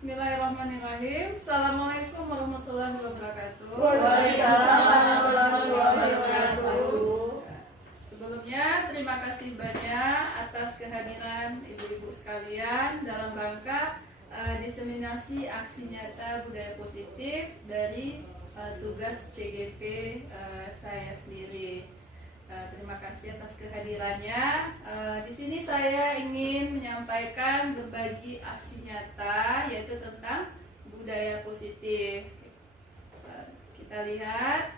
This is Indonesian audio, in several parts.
Bismillahirrahmanirrahim. Assalamualaikum warahmatullahi wabarakatuh. Waalaikumsalam warahmatullahi wabarakatuh. Sebelumnya terima kasih banyak atas kehadiran ibu-ibu sekalian dalam rangka diseminasi aksi nyata budaya positif dari tugas CGP saya sendiri. Terima kasih atas kehadirannya. Di sini saya ingin menyampaikan berbagi aksi nyata yaitu tentang budaya positif. Kita lihat.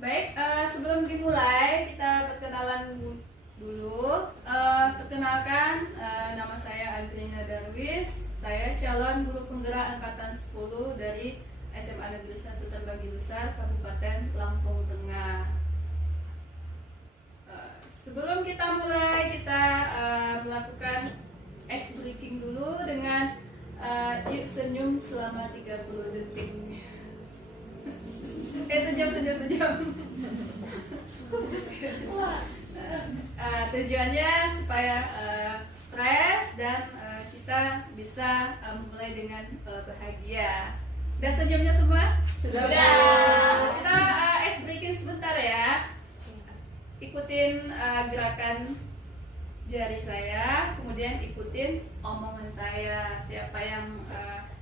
Baik, sebelum dimulai kita perkenalan dulu. Perkenalkan, nama saya Adrina Darwis. Saya calon guru penggerak angkatan 10 dari SMA Negeri 1 Terbagi Besar Kabupaten Lampung Tengah. Sebelum kita mulai, kita melakukan ice breaking dulu dengan yuk senyum selama 30 detik. Senyum. Tujuannya supaya fresh dan kita bisa mulai dengan bahagia. Udah senyumnya semua? Sudah. Kita ice breaking sebentar ya. Ikutin gerakan jari saya, kemudian ikutin omongan saya. Siapa yang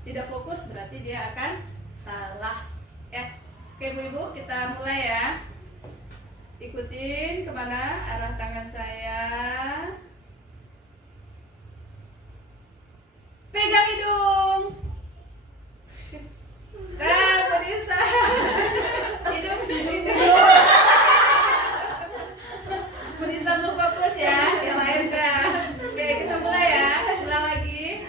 tidak fokus berarti dia akan salah. Ya, oke ibu-ibu, kita mulai ya. Ikutin kemana arah tangan saya. Pegang hidung. Nah, bisa. Hidung. Bisa mau fokus ya, yang lain dah. Oke, kita mulai ya. Ulang lagi.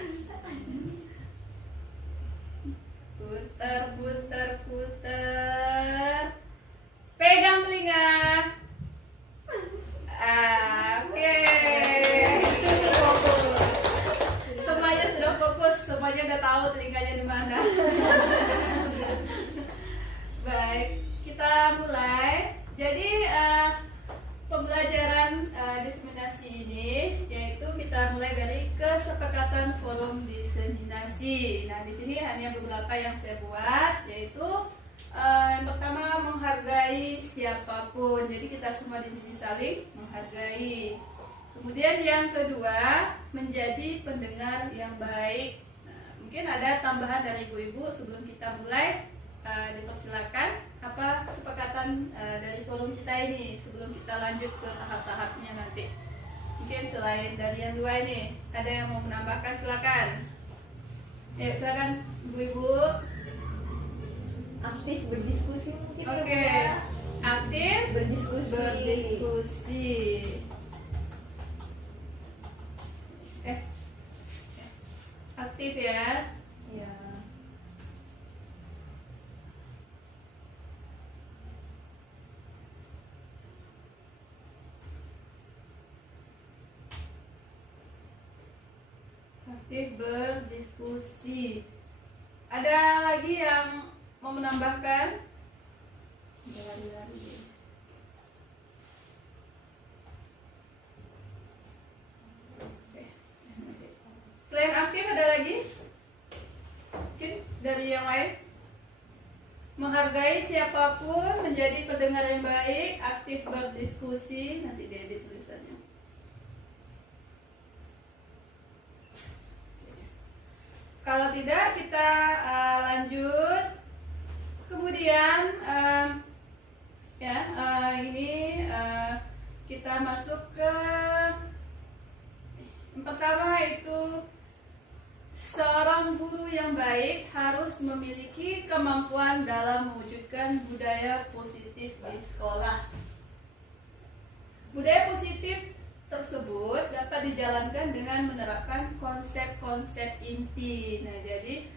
Putar. Pegang telinga. Oke. Semuanya sudah fokus, semuanya udah tahu telinganya di mana. Baik, kita mulai. Jadi pembelajaran diseminasi ini yaitu kita mulai dari kesepakatan forum diseminasi. Nah, di sini hanya beberapa yang saya buat, yaitu yang pertama menghargai siapapun. Jadi kita semua di sini saling menghargai. Kemudian yang kedua, menjadi pendengar yang baik. Nah, mungkin ada tambahan dari ibu-ibu sebelum kita mulai. Dipersilakan apa kesepakatan dari forum kita ini sebelum kita lanjut ke tahap-tahapnya nanti. Mungkin selain dari yang dua ini ada yang mau menambahkan, silakan. Ya, silakan ibu-ibu. Aktif berdiskusi mungkin. Oke. Aktif berdiskusi. Aktif ya. Ya. Aktif berdiskusi. Ada lagi yang mau menambahkan? Lari-lari. Selain aktif ada lagi? Mungkin dari yang lain? Menghargai siapapun, menjadi pendengar yang baik, aktif berdiskusi. Nanti diedit tulisannya. Kalau tidak, kita lanjut. Kemudian ini kita masuk ke yang pertama, itu seorang guru yang baik harus memiliki kemampuan dalam mewujudkan budaya positif di sekolah. Budaya positif tersebut dapat dijalankan dengan menerapkan konsep-konsep inti. Nah, jadi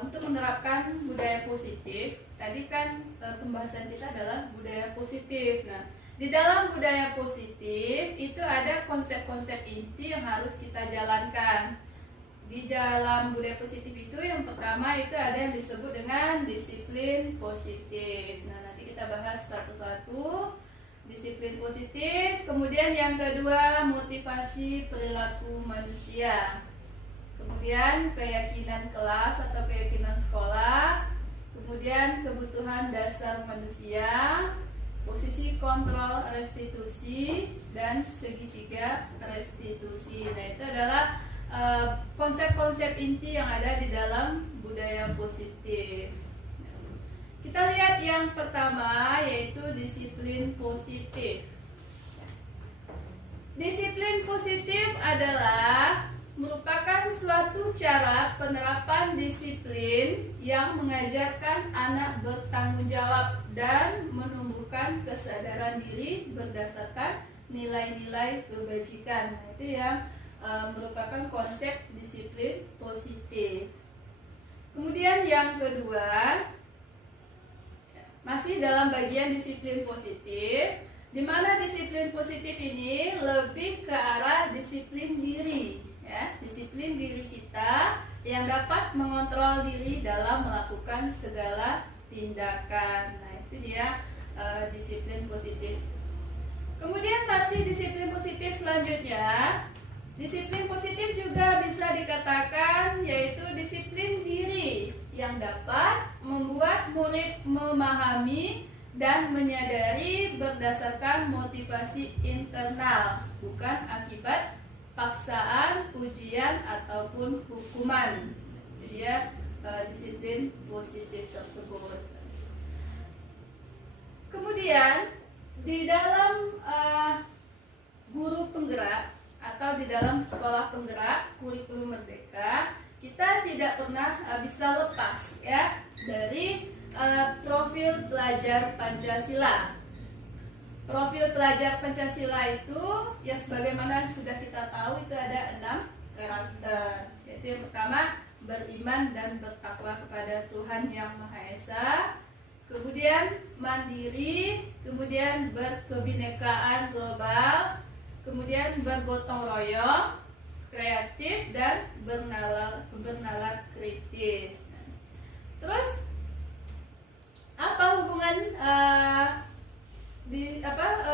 untuk menerapkan budaya positif, tadi kan pembahasan kita adalah budaya positif. Nah, di dalam budaya positif itu ada konsep-konsep inti yang harus kita jalankan. Di dalam budaya positif itu yang pertama itu ada yang disebut dengan disiplin positif. Nah, nanti kita bahas satu-satu. Disiplin disiplin positif. Kemudian yang kedua, motivasi perilaku manusia. Kemudian keyakinan kelas atau keyakinan sekolah. Kemudian kebutuhan dasar manusia, posisi kontrol restitusi, dan segitiga restitusi. Nah, itu adalah konsep-konsep inti yang ada di dalam budaya positif. Kita lihat yang pertama, yaitu disiplin positif. Disiplin positif adalah merupakan suatu cara penerapan disiplin yang mengajarkan anak bertanggung jawab dan menumbuhkan kesadaran diri berdasarkan nilai-nilai kebajikan. Nah, itu yang merupakan konsep disiplin positif. Kemudian yang kedua, masih dalam bagian disiplin positif, di mana disiplin positif ini lebih ke arah disiplin diri, ya, disiplin diri kita yang dapat mengontrol diri dalam melakukan segala tindakan. Nah, itu dia disiplin positif. Kemudian masih disiplin positif selanjutnya, disiplin positif juga bisa dikatakan yaitu disiplin diri yang dapat membuat murid memahami dan menyadari berdasarkan motivasi internal, bukan akibat paksaan, ujian, ataupun hukuman. Jadi ya, disiplin positif tersebut. Kemudian di dalam guru penggerak atau di dalam sekolah penggerak kurikulum merdeka, kita tidak pernah bisa lepas ya dari profil pelajar Pancasila. Profil pelajar Pancasila itu ya sebagaimana sudah kita tahu itu ada 6 karakter. Yaitu yang pertama, beriman dan bertakwa kepada Tuhan Yang Maha Esa. Kemudian mandiri, kemudian berkebinekaan global, kemudian bergotong royong, kreatif, dan bernalar kritis. Terus apa hubungan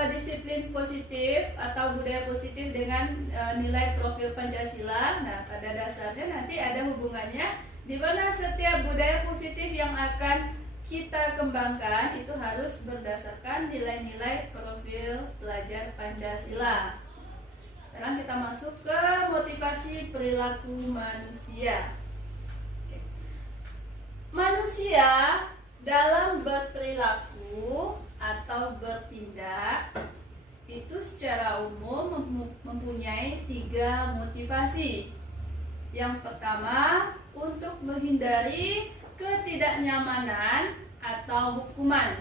disiplin positif atau budaya positif dengan nilai profil Pancasila? Nah, pada dasarnya nanti ada hubungannya di mana setiap budaya positif yang akan kita kembangkan itu harus berdasarkan nilai-nilai profil pelajar Pancasila. Sekarang kita masuk ke motivasi perilaku manusia. Manusia dalam berperilaku atau bertindak itu secara umum mempunyai 3 motivasi. Yang pertama, untuk menghindari ketidaknyamanan atau hukuman.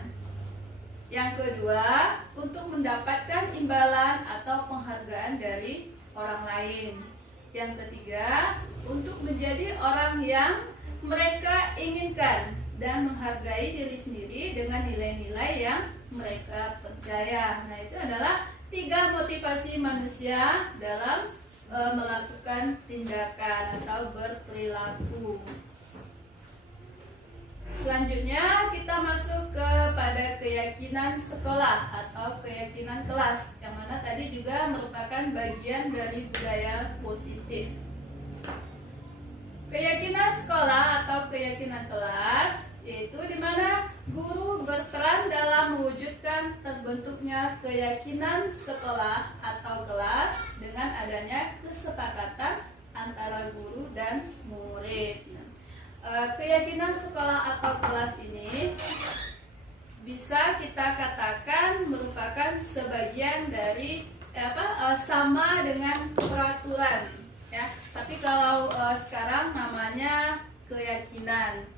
Yang kedua, untuk mendapatkan imbalan atau penghargaan dari orang lain. Yang ketiga, untuk menjadi orang yang mereka inginkan dan menghargai diri sendiri dengan nilai-nilai yang mereka percaya. Nah, itu adalah 3 motivasi manusia dalam melakukan tindakan atau berperilaku. Selanjutnya kita masuk kepada keyakinan sekolah atau keyakinan kelas, yang mana tadi juga merupakan bagian dari budaya positif. Keyakinan sekolah atau keyakinan kelas yaitu di mana guru berperan dalam mewujudkan terbentuknya keyakinan sekolah atau kelas dengan adanya kesepakatan antara guru dan murid. Keyakinan sekolah atau kelas ini bisa kita katakan merupakan sebagian dari sama dengan peraturan, ya. Tapi kalau sekarang namanya keyakinan,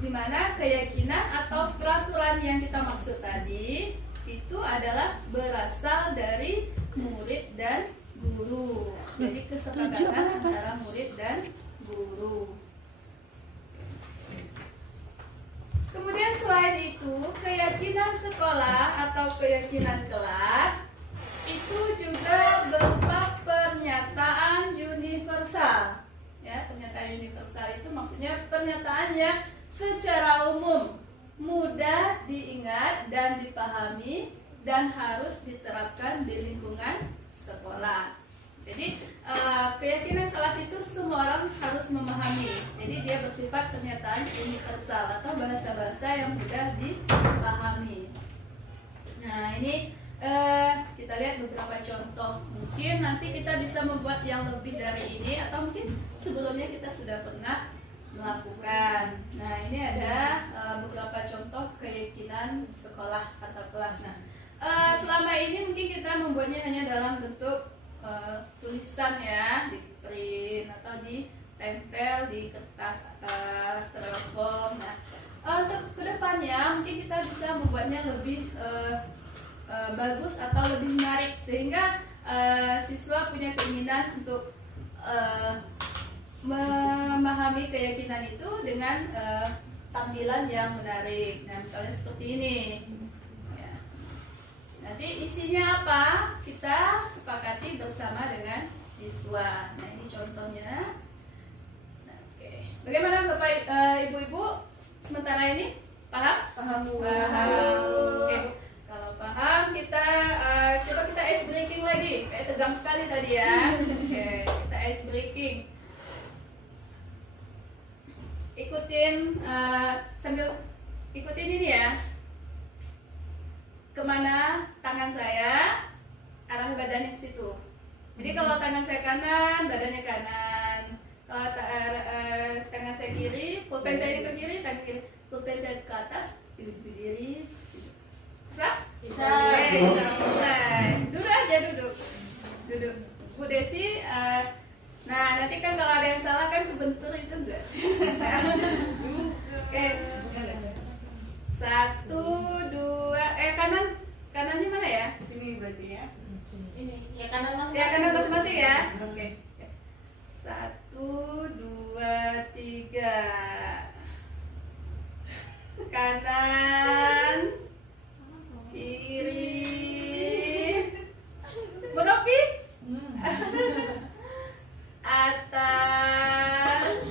dimana keyakinan atau peraturan yang kita maksud tadi itu adalah berasal dari murid dan guru. Jadi kesepakatan antara murid dan guru. Kemudian selain itu, keyakinan sekolah atau keyakinan kelas itu juga berupa pernyataan universal. Ya, pernyataan universal itu maksudnya pernyataan yang secara umum mudah diingat dan dipahami dan harus diterapkan di lingkungan sekolah. Jadi keyakinan kelas itu semua orang harus memahami. Jadi dia bersifat pernyataan universal atau bahasa-bahasa yang mudah dipahami. Nah ini kita lihat beberapa contoh. Mungkin nanti kita bisa membuat yang lebih dari ini, atau mungkin sebelumnya kita sudah pernah melakukan. Nah ini ada beberapa contoh keyakinan sekolah atau kelas. Nah selama ini mungkin kita membuatnya hanya dalam bentuk tulisan ya, di print atau ditempel di kertas styrofoam. Nah untuk kedepannya mungkin kita bisa membuatnya lebih bagus atau lebih menarik, sehingga siswa punya keinginan untuk memahami keyakinan itu dengan tampilan yang menarik. Nah misalnya seperti ini ya. Nanti isinya apa kita sepakati bersama dengan siswa. Nah ini contohnya. Nah, oke. Bagaimana Bapak Ibu-ibu sementara ini? Paham? Paham. Oke. Kalau paham, kita coba kita ice breaking lagi. Kayak tegang sekali tadi ya. Oke, kita ice breaking. Ikutin sambil ikutin ini ya. Kemana tangan saya, arah badannya ke situ. Jadi kalau tangan saya kanan, badannya kanan. Kalau tangan saya kiri, pulpen saya ke kiri, tangan kiri, pulpen saya ke atas, berdiri. Bisa? Bisa. Bisa. Duduk aja, duduk. Bu Desi, nah nanti kan kalau ada yang salah kan kebentur itu enggak. Oke. 1, 2, kanannya mana ya? Ini berarti ya. Ini ya kanan masing-masing. Ya kanan masing-masing ya. Oke. 1, 2, 3. Kanan, kiri, Monopi, atas,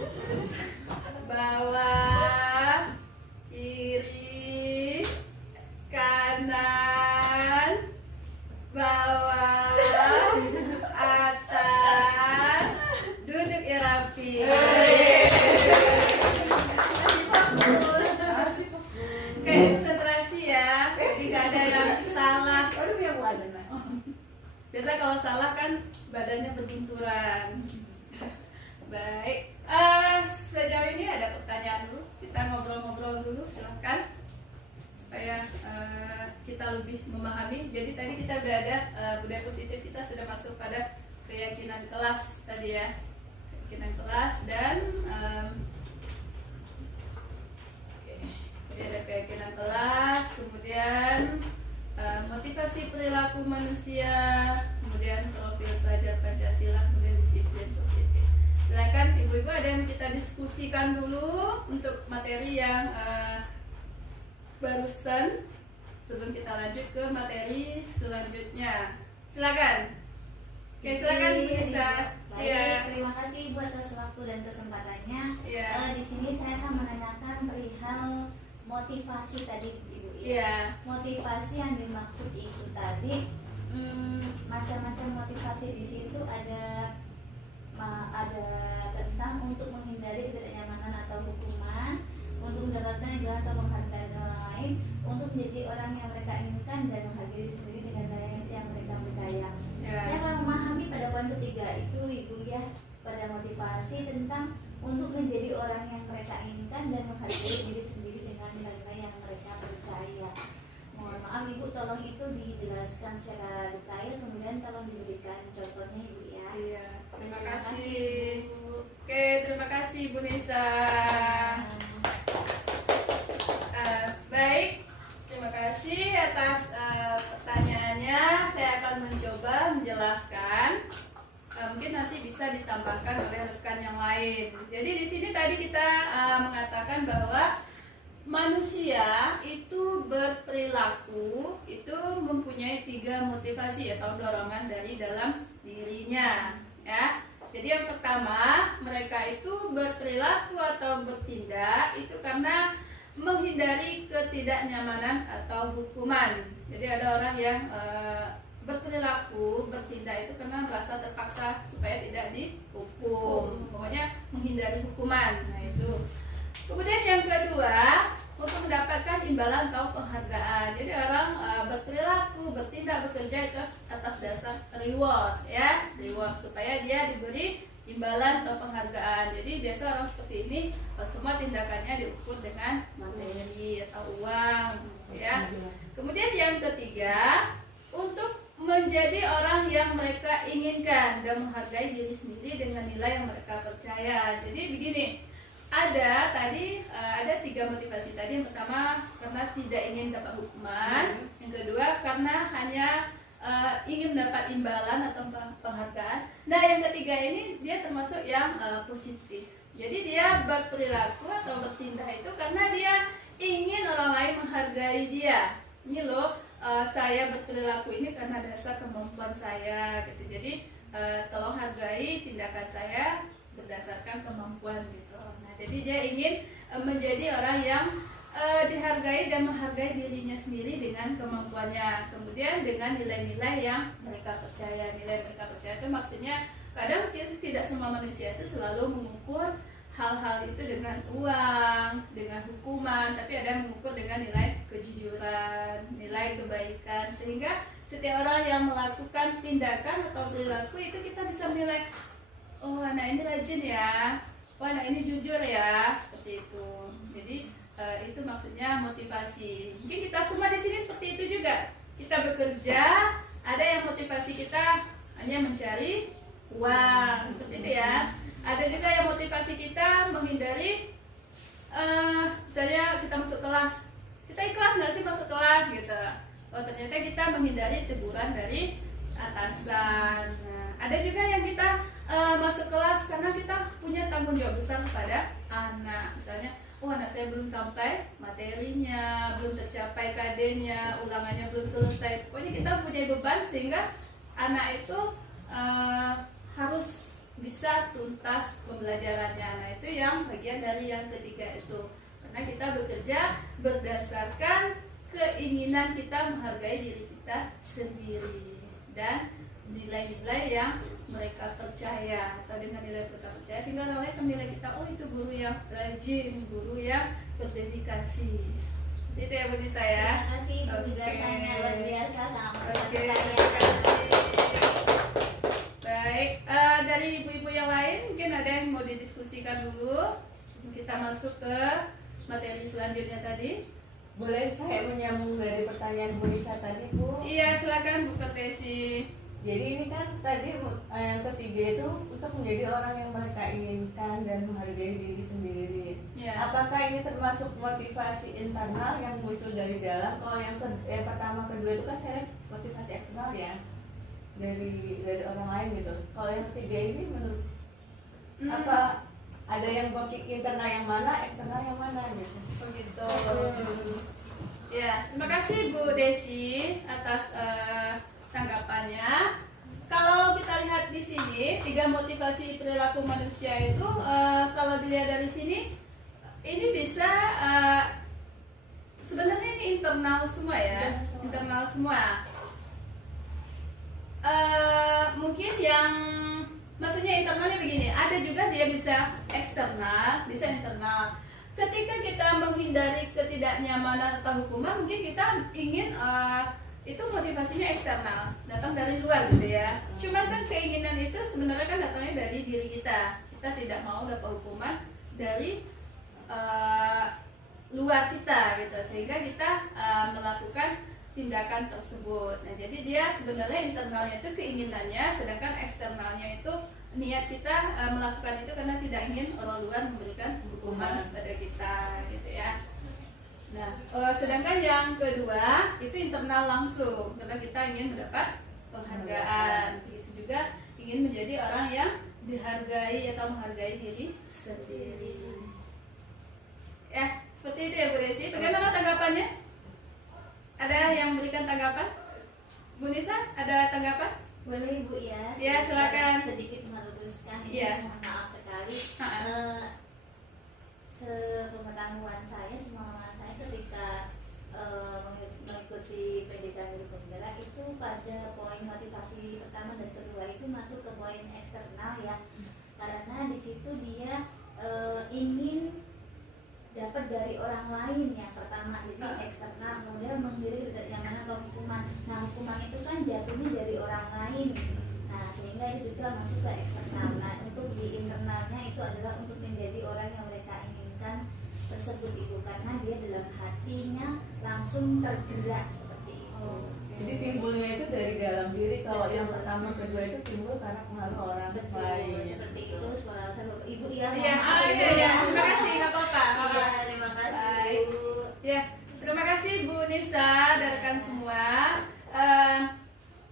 bawah, kiri, kanan, bawah, atas, duduk ya rapi. Kayak konsentrasi ya, jadi nggak ada yang salah. Biasa kalau salah kan badannya berbenturan. Baik, sejauh ini ada pertanyaan dulu. Kita ngobrol-ngobrol dulu, silahkan supaya kita lebih memahami. Jadi tadi kita udah ada budaya positif, kita sudah masuk pada keyakinan kelas tadi ya, keyakinan kelas dan ada keyakinan kelas, kemudian motivasi perilaku manusia, kemudian profil pelajar Pancasila, kemudian disiplin positif. Silakan ibu-ibu, ada yang kita diskusikan dulu untuk materi yang barusan sebelum kita lanjut ke materi selanjutnya. Silakan. Oke, silakan bisa. Ya. Terima kasih Ibu atas waktu dan kesempatannya. Ya. Di sini saya akan menanyakan perihal motivasi tadi Ibu ya. Iya. Motivasi yang dimaksud itu tadi macam-macam motivasi di situ ada tentang untuk menghindari ketidaknyamanan atau hukuman, untuk mendapatkan nilai atau penghargaan orang lain, untuk menjadi orang yang mereka inginkan dan menghargai diri sendiri dengan nilai yang mereka percaya. Ya. Saya akan memahami pada poin ketiga itu Ibu ya, pada motivasi tentang untuk menjadi orang yang mereka inginkan dan menghargai diri sendiri dengan nilai-nilai yang mereka percaya. Mohon maaf Ibu, tolong itu dijelaskan secara detail, kemudian tolong diberikan contohnya Ibu ya. Iya. Terima Terima kasih. Ibu. Oke, terima kasih Bu Nisa. Baik, terima kasih atas pertanyaannya. Saya akan mencoba menjelaskan. Mungkin nanti bisa ditambahkan oleh rekan yang lain. Jadi di sini tadi kita mengatakan bahwa manusia itu berperilaku itu mempunyai 3 motivasi atau dorongan dari dalam dirinya, ya. Jadi yang pertama, mereka itu berperilaku atau bertindak itu karena menghindari ketidaknyamanan atau hukuman. Jadi ada orang yang berperilaku, bertindak itu karena merasa terpaksa supaya tidak dihukum. Pokoknya menghindari hukuman. Nah, itu. Kemudian yang kedua, untuk mendapatkan imbalan atau penghargaan. Jadi orang berperilaku, bertindak, bekerja itu atas dasar reward, ya, reward supaya dia diberi imbalan atau penghargaan. Jadi biasa orang seperti ini semua tindakannya diukur dengan materi atau uang, ya. Kemudian yang ketiga, untuk menjadi orang yang mereka inginkan dan menghargai diri sendiri dengan nilai yang mereka percaya. Jadi begini, ada 3 motivasi tadi. Yang pertama karena tidak ingin dapat hukuman, yang kedua karena hanya ingin mendapat imbalan atau penghargaan. Nah, yang ketiga ini dia termasuk yang positif. Jadi dia berperilaku atau bertindak itu karena dia ingin orang lain menghargai dia. Ini loh, saya berperilaku ini karena dasar kemampuan saya gitu. Jadi tolong hargai tindakan saya berdasarkan kemampuan gitu. Nah, jadi dia ingin menjadi orang yang dihargai dan menghargai dirinya sendiri dengan kemampuannya. Kemudian dengan nilai-nilai yang mereka percaya. Nilai mereka percaya itu maksudnya kadang tidak semua manusia itu selalu mengukur hal-hal itu dengan uang, dengan hukuman, tapi ada yang mengukur dengan nilai kejujuran, nilai kebaikan, sehingga setiap orang yang melakukan tindakan atau perilaku itu kita bisa menilai, oh anak ini rajin ya, oh anak ini jujur ya, seperti itu. Jadi itu maksudnya motivasi. Mungkin kita semua di sini seperti itu juga. Kita bekerja, ada yang motivasi kita hanya mencari uang, seperti itu ya. Ada juga yang motivasi kita menghindari, misalnya kita masuk kelas, kita ikhlas nggak sih masuk kelas gitu. Oh ternyata kita menghindari teguran dari atasan. Nah, ada juga yang kita masuk kelas karena kita punya tanggung jawab besar kepada anak. Misalnya, oh anak saya belum sampai materinya, belum tercapai KD-nya, ulangannya belum selesai. Pokoknya kita punya beban sehingga anak itu harus bisa tuntas pembelajarannya. Nah, itu yang bagian dari yang ketiga itu. Karena kita bekerja berdasarkan keinginan kita menghargai diri kita sendiri dan nilai-nilai yang mereka percaya, atau dengan nilai mereka percaya sehingga orang lain menilai kita, oh itu guru yang rajin, guru yang berdedikasi. Itu ya Budi saya. Terima kasih Bu, penjelasannya luar biasa, sangat motivasi Oke, saya. terima kasih. Baik, dari ibu-ibu yang lain mungkin ada yang mau didiskusikan dulu sebelum kita masuk ke materi selanjutnya tadi. Boleh saya menyambung dari pertanyaan Bu Nisa tadi, Bu? Iya, silakan Bu Pertesi. Jadi ini kan tadi yang ketiga itu untuk menjadi orang yang mereka inginkan dan menghargai diri sendiri. Ya. Apakah ini termasuk motivasi internal yang muncul dari dalam? Kalau yang pertama, kedua itu kan saya motivasi eksternal ya, dari orang lain gitu. Kalau yang ketiga ini menurut apa ada yang motif internal yang mana, eksternal yang mana gitu? Begitu. Ya, terima kasih Bu Desi atas tanggapannya. Kalau kita lihat di sini 3 motivasi perilaku manusia itu, kalau dilihat dari sini, ini bisa sebenarnya ini internal semua ya, internal semua. Mungkin yang maksudnya internalnya begini, ada juga dia bisa eksternal, bisa internal. Ketika kita menghindari ketidaknyamanan atau hukuman, mungkin kita ingin itu motivasinya eksternal, datang dari luar gitu ya. Cuman kan keinginan itu sebenarnya kan datangnya dari diri kita. Kita tidak mau dapat hukuman dari luar kita gitu, sehingga kita melakukan tindakan tersebut. Nah, jadi dia sebenarnya internalnya itu keinginannya, sedangkan eksternalnya itu niat kita melakukan itu karena tidak ingin orang luar memberikan hukuman pada kita gitu ya. Nah, sedangkan yang kedua itu internal langsung, karena kita ingin mendapat penghargaan. Begitu juga ingin menjadi orang yang dihargai atau menghargai diri sendiri. Ya, seperti itu ya Bu Desi. Bagaimana tanggapannya? Ada yang memberikan tanggapan? Bu Nisa, ada tanggapan? Boleh Bu ya? Ya, silakan. Sedikit meluruskan ini, Iya. mohon maaf sekali. Sepengetahuan saya, semua saya ketika mengikuti pendidikan guru penggerak itu pada poin motivasi pertama dan kedua itu masuk ke poin eksternal ya, karena di situ dia ingin dapat dari orang lain yang pertama, jadi eksternal, kemudian mengirim yang mana ke hukuman. Nah hukuman itu kan jatuhnya dari orang lain, nah sehingga itu juga masuk ke eksternal. Nah untuk di internalnya itu adalah untuk menjadi orang yang mereka inginkan tersebut ibu, karena dia dalam hatinya langsung tergerak seperti itu. Jadi timbulnya itu dari dalam diri. Kalau yang pertama kedua itu timbul karena pengaruh orang Betul, lain. seperti itu. Suara saya Bapak Ibu ya. Iya, maaf iya, Ibu, iya. Terima kasih, nggak apa-apa. Iya, terima kasih Baik. Bu. Ya, terima kasih Bu Nisa dan rekan semua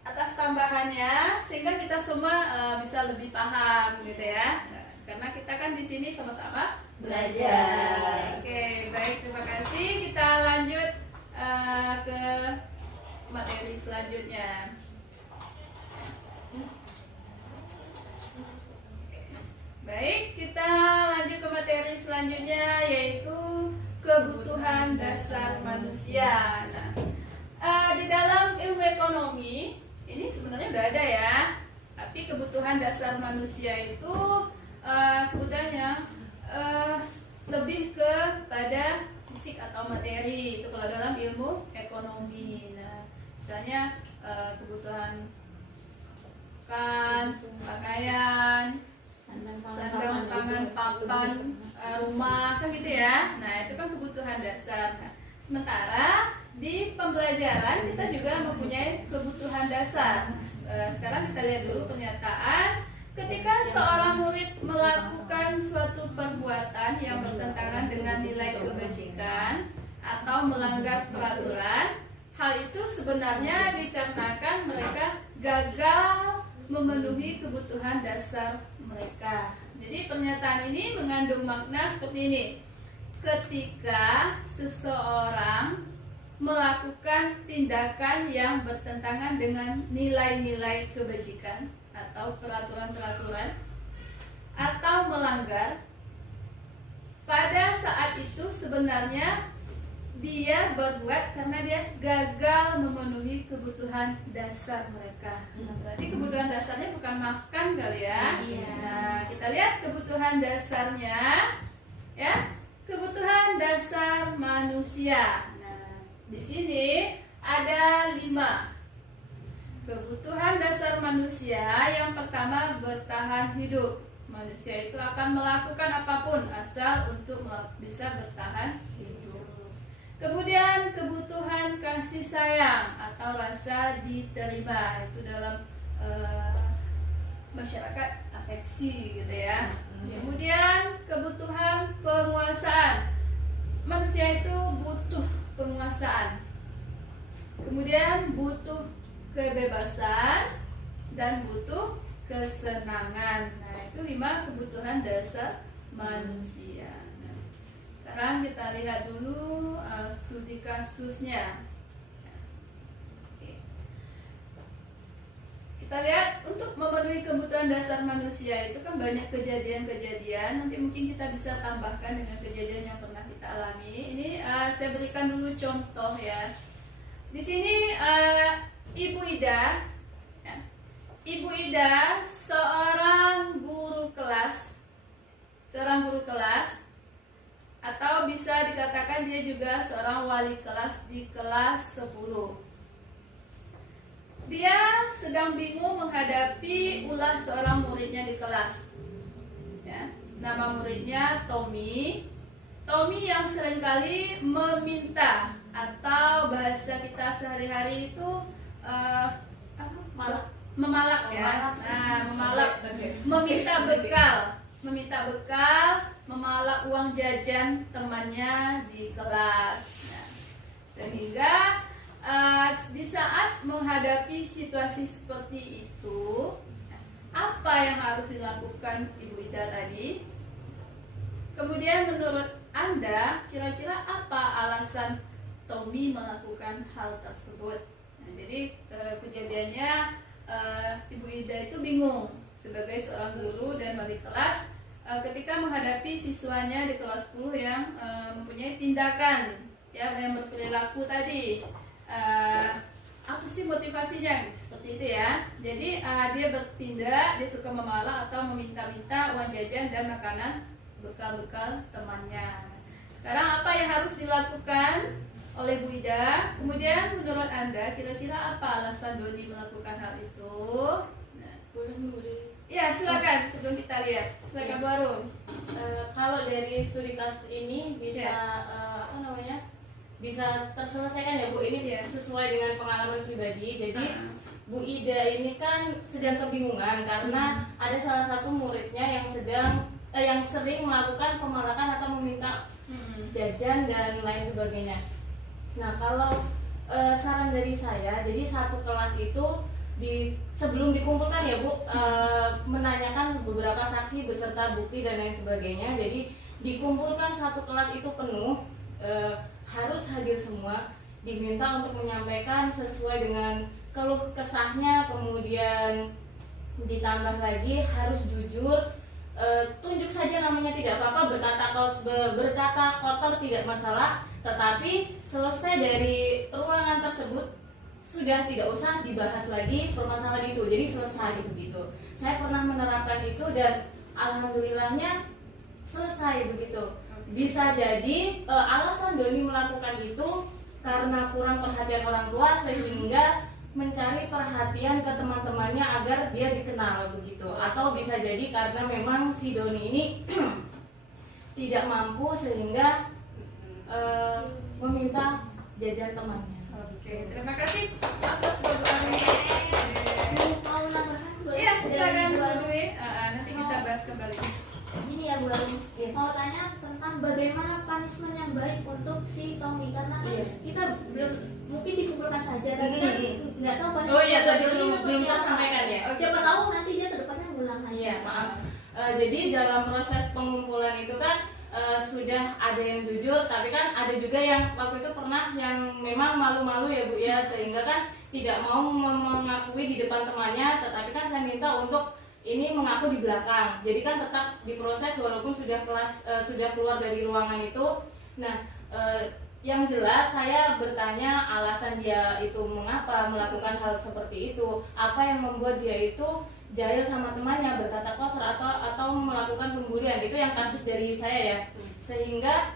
atas tambahannya, sehingga kita semua bisa lebih paham gitu ya. Karena kita kan di sini sama-sama Belajar. Oke, baik, terima kasih. Kita lanjut ke materi selanjutnya. Baik, kita lanjut ke materi selanjutnya, yaitu kebutuhan dasar manusia. Nah, di dalam ilmu ekonomi ini sebenarnya udah ada ya, tapi kebutuhan dasar manusia itu kebutuhannya lebih kepada fisik atau materi, itu kalau dalam ilmu ekonomi. Nah, misalnya kebutuhan makan, pakaian, sandang, pangan, papan, rumah, kan gitu ya. Nah itu kan kebutuhan dasar. Nah, sementara di pembelajaran kita juga mempunyai kebutuhan dasar. Sekarang kita lihat dulu pernyataan. Ketika seorang murid melakukan suatu perbuatan yang bertentangan dengan nilai kebajikan atau melanggar peraturan, hal itu sebenarnya dikarenakan mereka gagal memenuhi kebutuhan dasar mereka. Jadi pernyataan ini mengandung makna seperti ini. Ketika seseorang melakukan tindakan yang bertentangan dengan nilai-nilai kebajikan atau peraturan-peraturan atau melanggar, pada saat itu sebenarnya dia berbuat karena dia gagal memenuhi kebutuhan dasar mereka. Nah, berarti kebutuhan dasarnya bukan makan kali ya. Iya. Nah, kita lihat kebutuhan dasarnya ya, kebutuhan dasar manusia. Nah, di sini ada 5 kebutuhan dasar manusia. Yang pertama, bertahan hidup. Manusia itu akan melakukan apapun asal untuk bisa bertahan hidup. Kemudian kebutuhan kasih sayang atau rasa diterima, itu dalam masyarakat afeksi gitu ya. Kemudian kebutuhan penguasaan. Manusia itu butuh penguasaan. Kemudian butuh kebebasan dan butuh kesenangan. Nah, itu 5 kebutuhan dasar manusia. Nah, sekarang kita lihat dulu studi kasusnya. Oke. Kita lihat untuk memenuhi kebutuhan dasar manusia itu kan banyak kejadian-kejadian. Nanti mungkin kita bisa tambahkan dengan kejadian yang pernah kita alami. Ini saya berikan dulu contoh ya. Di sini Ibu Ida, ya. Ibu Ida seorang guru kelas, atau bisa dikatakan dia juga seorang wali kelas di kelas 10. Dia sedang bingung menghadapi ulah seorang muridnya di kelas. Ya, nama muridnya Tommy. Tommy yang seringkali meminta, atau bahasa kita sehari-hari itu memalak ya. Nah, memalak, meminta bekal, memalak uang jajan temannya di kelas. Nah, sehingga di saat menghadapi situasi seperti itu, apa yang harus dilakukan Ibu Ida tadi? Kemudian menurut Anda, kira-kira apa alasan Tommy melakukan hal tersebut? Nah, jadi kejadiannya Ibu Ida itu bingung sebagai seorang guru dan wali kelas ketika menghadapi siswanya di kelas 10 yang mempunyai tindakan ya yang berperilaku tadi. Apa sih motivasinya seperti itu ya? Jadi dia bertindak, dia suka memalak atau meminta-minta uang jajan dan makanan bekal-bekal temannya. Sekarang apa yang harus dilakukan oleh Bu Ida? Kemudian menurut Anda kira-kira apa alasan Doni melakukan hal itu? Nah, Boleh. ya silakan sebelum kita lihat. Silakan Bu Arum. Kalau dari studi kasus ini bisa bisa terselesaikan ya Bu, ini Ya. sesuai dengan pengalaman pribadi. Jadi Bu Ida ini kan sedang kebingungan karena ada salah satu muridnya yang sering melakukan pemalakan atau meminta jajan dan lain sebagainya. Nah, kalau saran dari saya, jadi satu kelas itu sebelum dikumpulkan ya Bu, menanyakan beberapa saksi beserta bukti dan lain sebagainya. Jadi dikumpulkan satu kelas itu penuh, harus hadir semua, diminta untuk menyampaikan sesuai dengan keluh kesahnya, kemudian ditambah lagi harus jujur. Tunjuk saja namanya tidak apa-apa, berkata kotor tidak masalah, tetapi selesai dari ruangan tersebut sudah tidak usah dibahas lagi permasalahan itu, jadi selesai begitu. Saya pernah menerapkan itu dan alhamdulillahnya selesai begitu. Bisa jadi alasan Doni melakukan itu karena kurang perhatian orang tua sehingga mencari perhatian ke teman-temannya agar dia dikenal begitu, atau bisa jadi karena memang si Doni ini tidak mampu sehingga meminta jajan temannya. Oke, terima kasih atas perbuatannya. Mau nambahkan boleh? Iya, Dari silakan Bu Bu Arum. Dwi. Nanti kita bahas kembali. Gini ya Bu Arum, Iya. mau tanya tentang bagaimana punishment yang baik untuk si Tommy, karena kan Iya. kita belum mungkin dikumpulkan saja, tapi kan nggak tahu punishment Oh iya, tadi Doni belum seperti apa. tersampaikan ya. Siapa tahu nanti dia kedepannya ngulang lagi. Iya, maaf. Jadi dalam proses pengumpulan itu kan sudah ada yang jujur, tapi kan ada juga yang waktu itu pernah yang memang malu-malu ya Bu ya, sehingga kan tidak mau mengakui di depan temannya, tetapi kan saya minta untuk ini mengaku di belakang. Jadi kan tetap diproses walaupun sudah keluar dari ruangan itu. Nah, yang jelas saya bertanya alasan dia itu mengapa melakukan hal seperti itu, apa yang membuat dia itu jahil sama temannya, berkata kotor atau melakukan pembulian. Itu yang kasus dari saya ya. Sehingga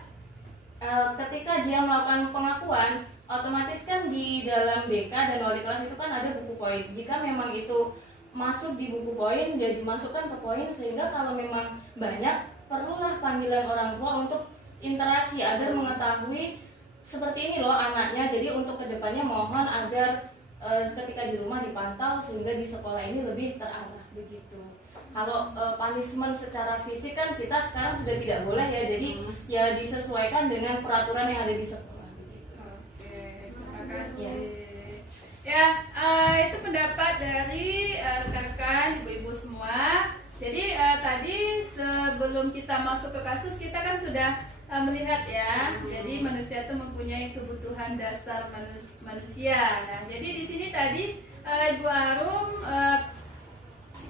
ketika dia melakukan pengakuan, otomatis kan di dalam BK dan wali kelas itu kan ada buku poin. Jika memang itu masuk di buku poin, dia dimasukkan ke poin, sehingga kalau memang banyak, perlulah panggilan orang tua untuk interaksi agar mengetahui seperti ini loh anaknya. Jadi untuk kedepannya mohon agar ketika di rumah dipantau sehingga di sekolah ini lebih terarah begitu. Kalau punishment secara fisik kan kita sekarang sudah tidak boleh ya, jadi ya disesuaikan dengan peraturan yang ada di sekolah begitu. Oke, terima kasih. Ya, itu pendapat dari rekan-rekan ibu-ibu semua. Jadi tadi sebelum kita masuk ke kasus, kita kan sudah melihat ya. Jadi manusia itu mempunyai kebutuhan dasar manusia. Nah, jadi di sini tadi Ibu Arum,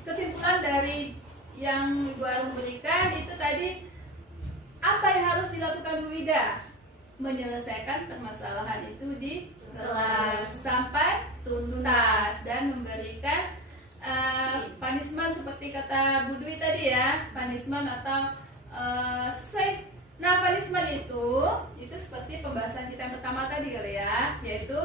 kesimpulan dari yang Ibu Arum berikan itu tadi, apa yang harus dilakukan Bu Ida? Menyelesaikan permasalahan itu di kelas sampai tuntas dan memberikan punishment seperti kata Bu Dwi tadi ya, punishment atau sesuai. Nah, punishment itu seperti pembahasan kita yang pertama tadi kali ya, yaitu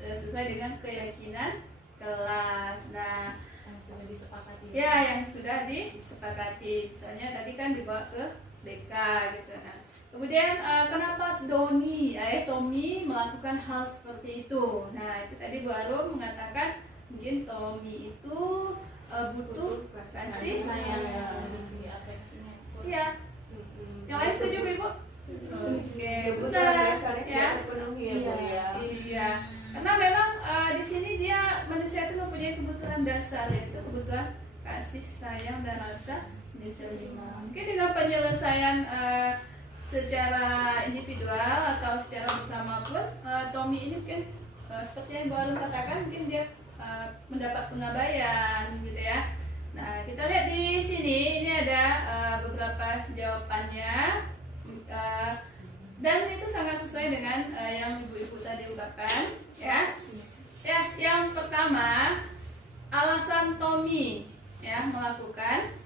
sesuai dengan keyakinan kelas. Nah, Yang sudah disepakati. ya yang sudah disepakati. Misalnya tadi kan dibawa ke BK gitu. Nah, kemudian kenapa Tommy melakukan hal seperti itu? Nah, itu tadi Bu Arum mengatakan mungkin Tommy itu butuh kasih sayang. Dari segi afeksinya. Iya. Yang lain setuju Bu Ibu? Oke, Kebutuhan benar dasarnya ya. tidak terpenuhi ya Bu ya. Iya. Karena memang di sini dia manusia itu mempunyai kebutuhan dasar, yaitu kebutuhan kasih sayang dan rasa diterima. Mungkin dengan penyelesaian secara individual atau secara bersama pun, Tommy ini mungkin seperti yang Bu Arum katakan, mungkin dia mendapat pengabayan gitu ya. Nah, kita lihat di sini, ini ada beberapa jawabannya. Dan itu sangat sesuai dengan yang ibu-ibu tadi ungkapkan, ya. Ya, yang pertama, alasan Tommy ya melakukan.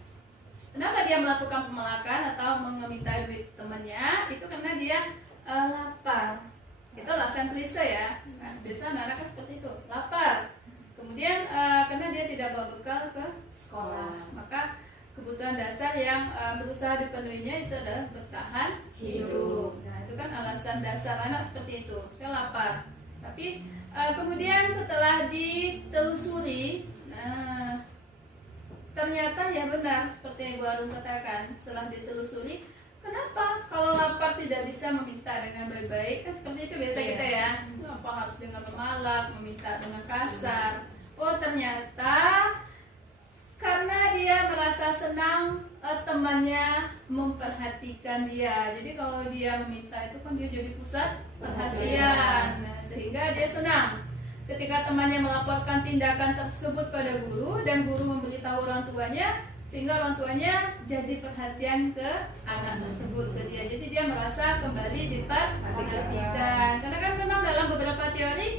Kenapa dia melakukan pemelakan atau meminta duit temannya? Itu karena dia lapar. Itu alasan klise ya. Nah, biasa anak-anak kan seperti itu, lapar. Kemudian karena dia tidak bawa bekal ke sekolah, maka kebutuhan dasar yang berusaha dipenuhinya itu adalah bertahan hidup. Nah, itu kan alasan dasar anak seperti itu, dia lapar. Tapi kemudian setelah ditelusuri, nah ternyata ya benar seperti yang Bu Arum katakan. Setelah ditelusuri, kenapa kalau lapar tidak bisa meminta dengan baik-baik? Kan seperti itu biasa kita ya. Kenapa harus dengan memalak, meminta dengan kasar? Oh, ternyata karena dia merasa senang temannya memperhatikan dia. Jadi kalau dia meminta itu kan dia jadi pusat perhatian. Nah, sehingga dia senang ketika temannya melaporkan tindakan tersebut pada guru dan guru memberitahu orang tuanya, sehingga orang tuanya jadi perhatian ke anak tersebut, ke dia. Jadi dia merasa kembali diperhatikan. Karena kan memang dalam beberapa teori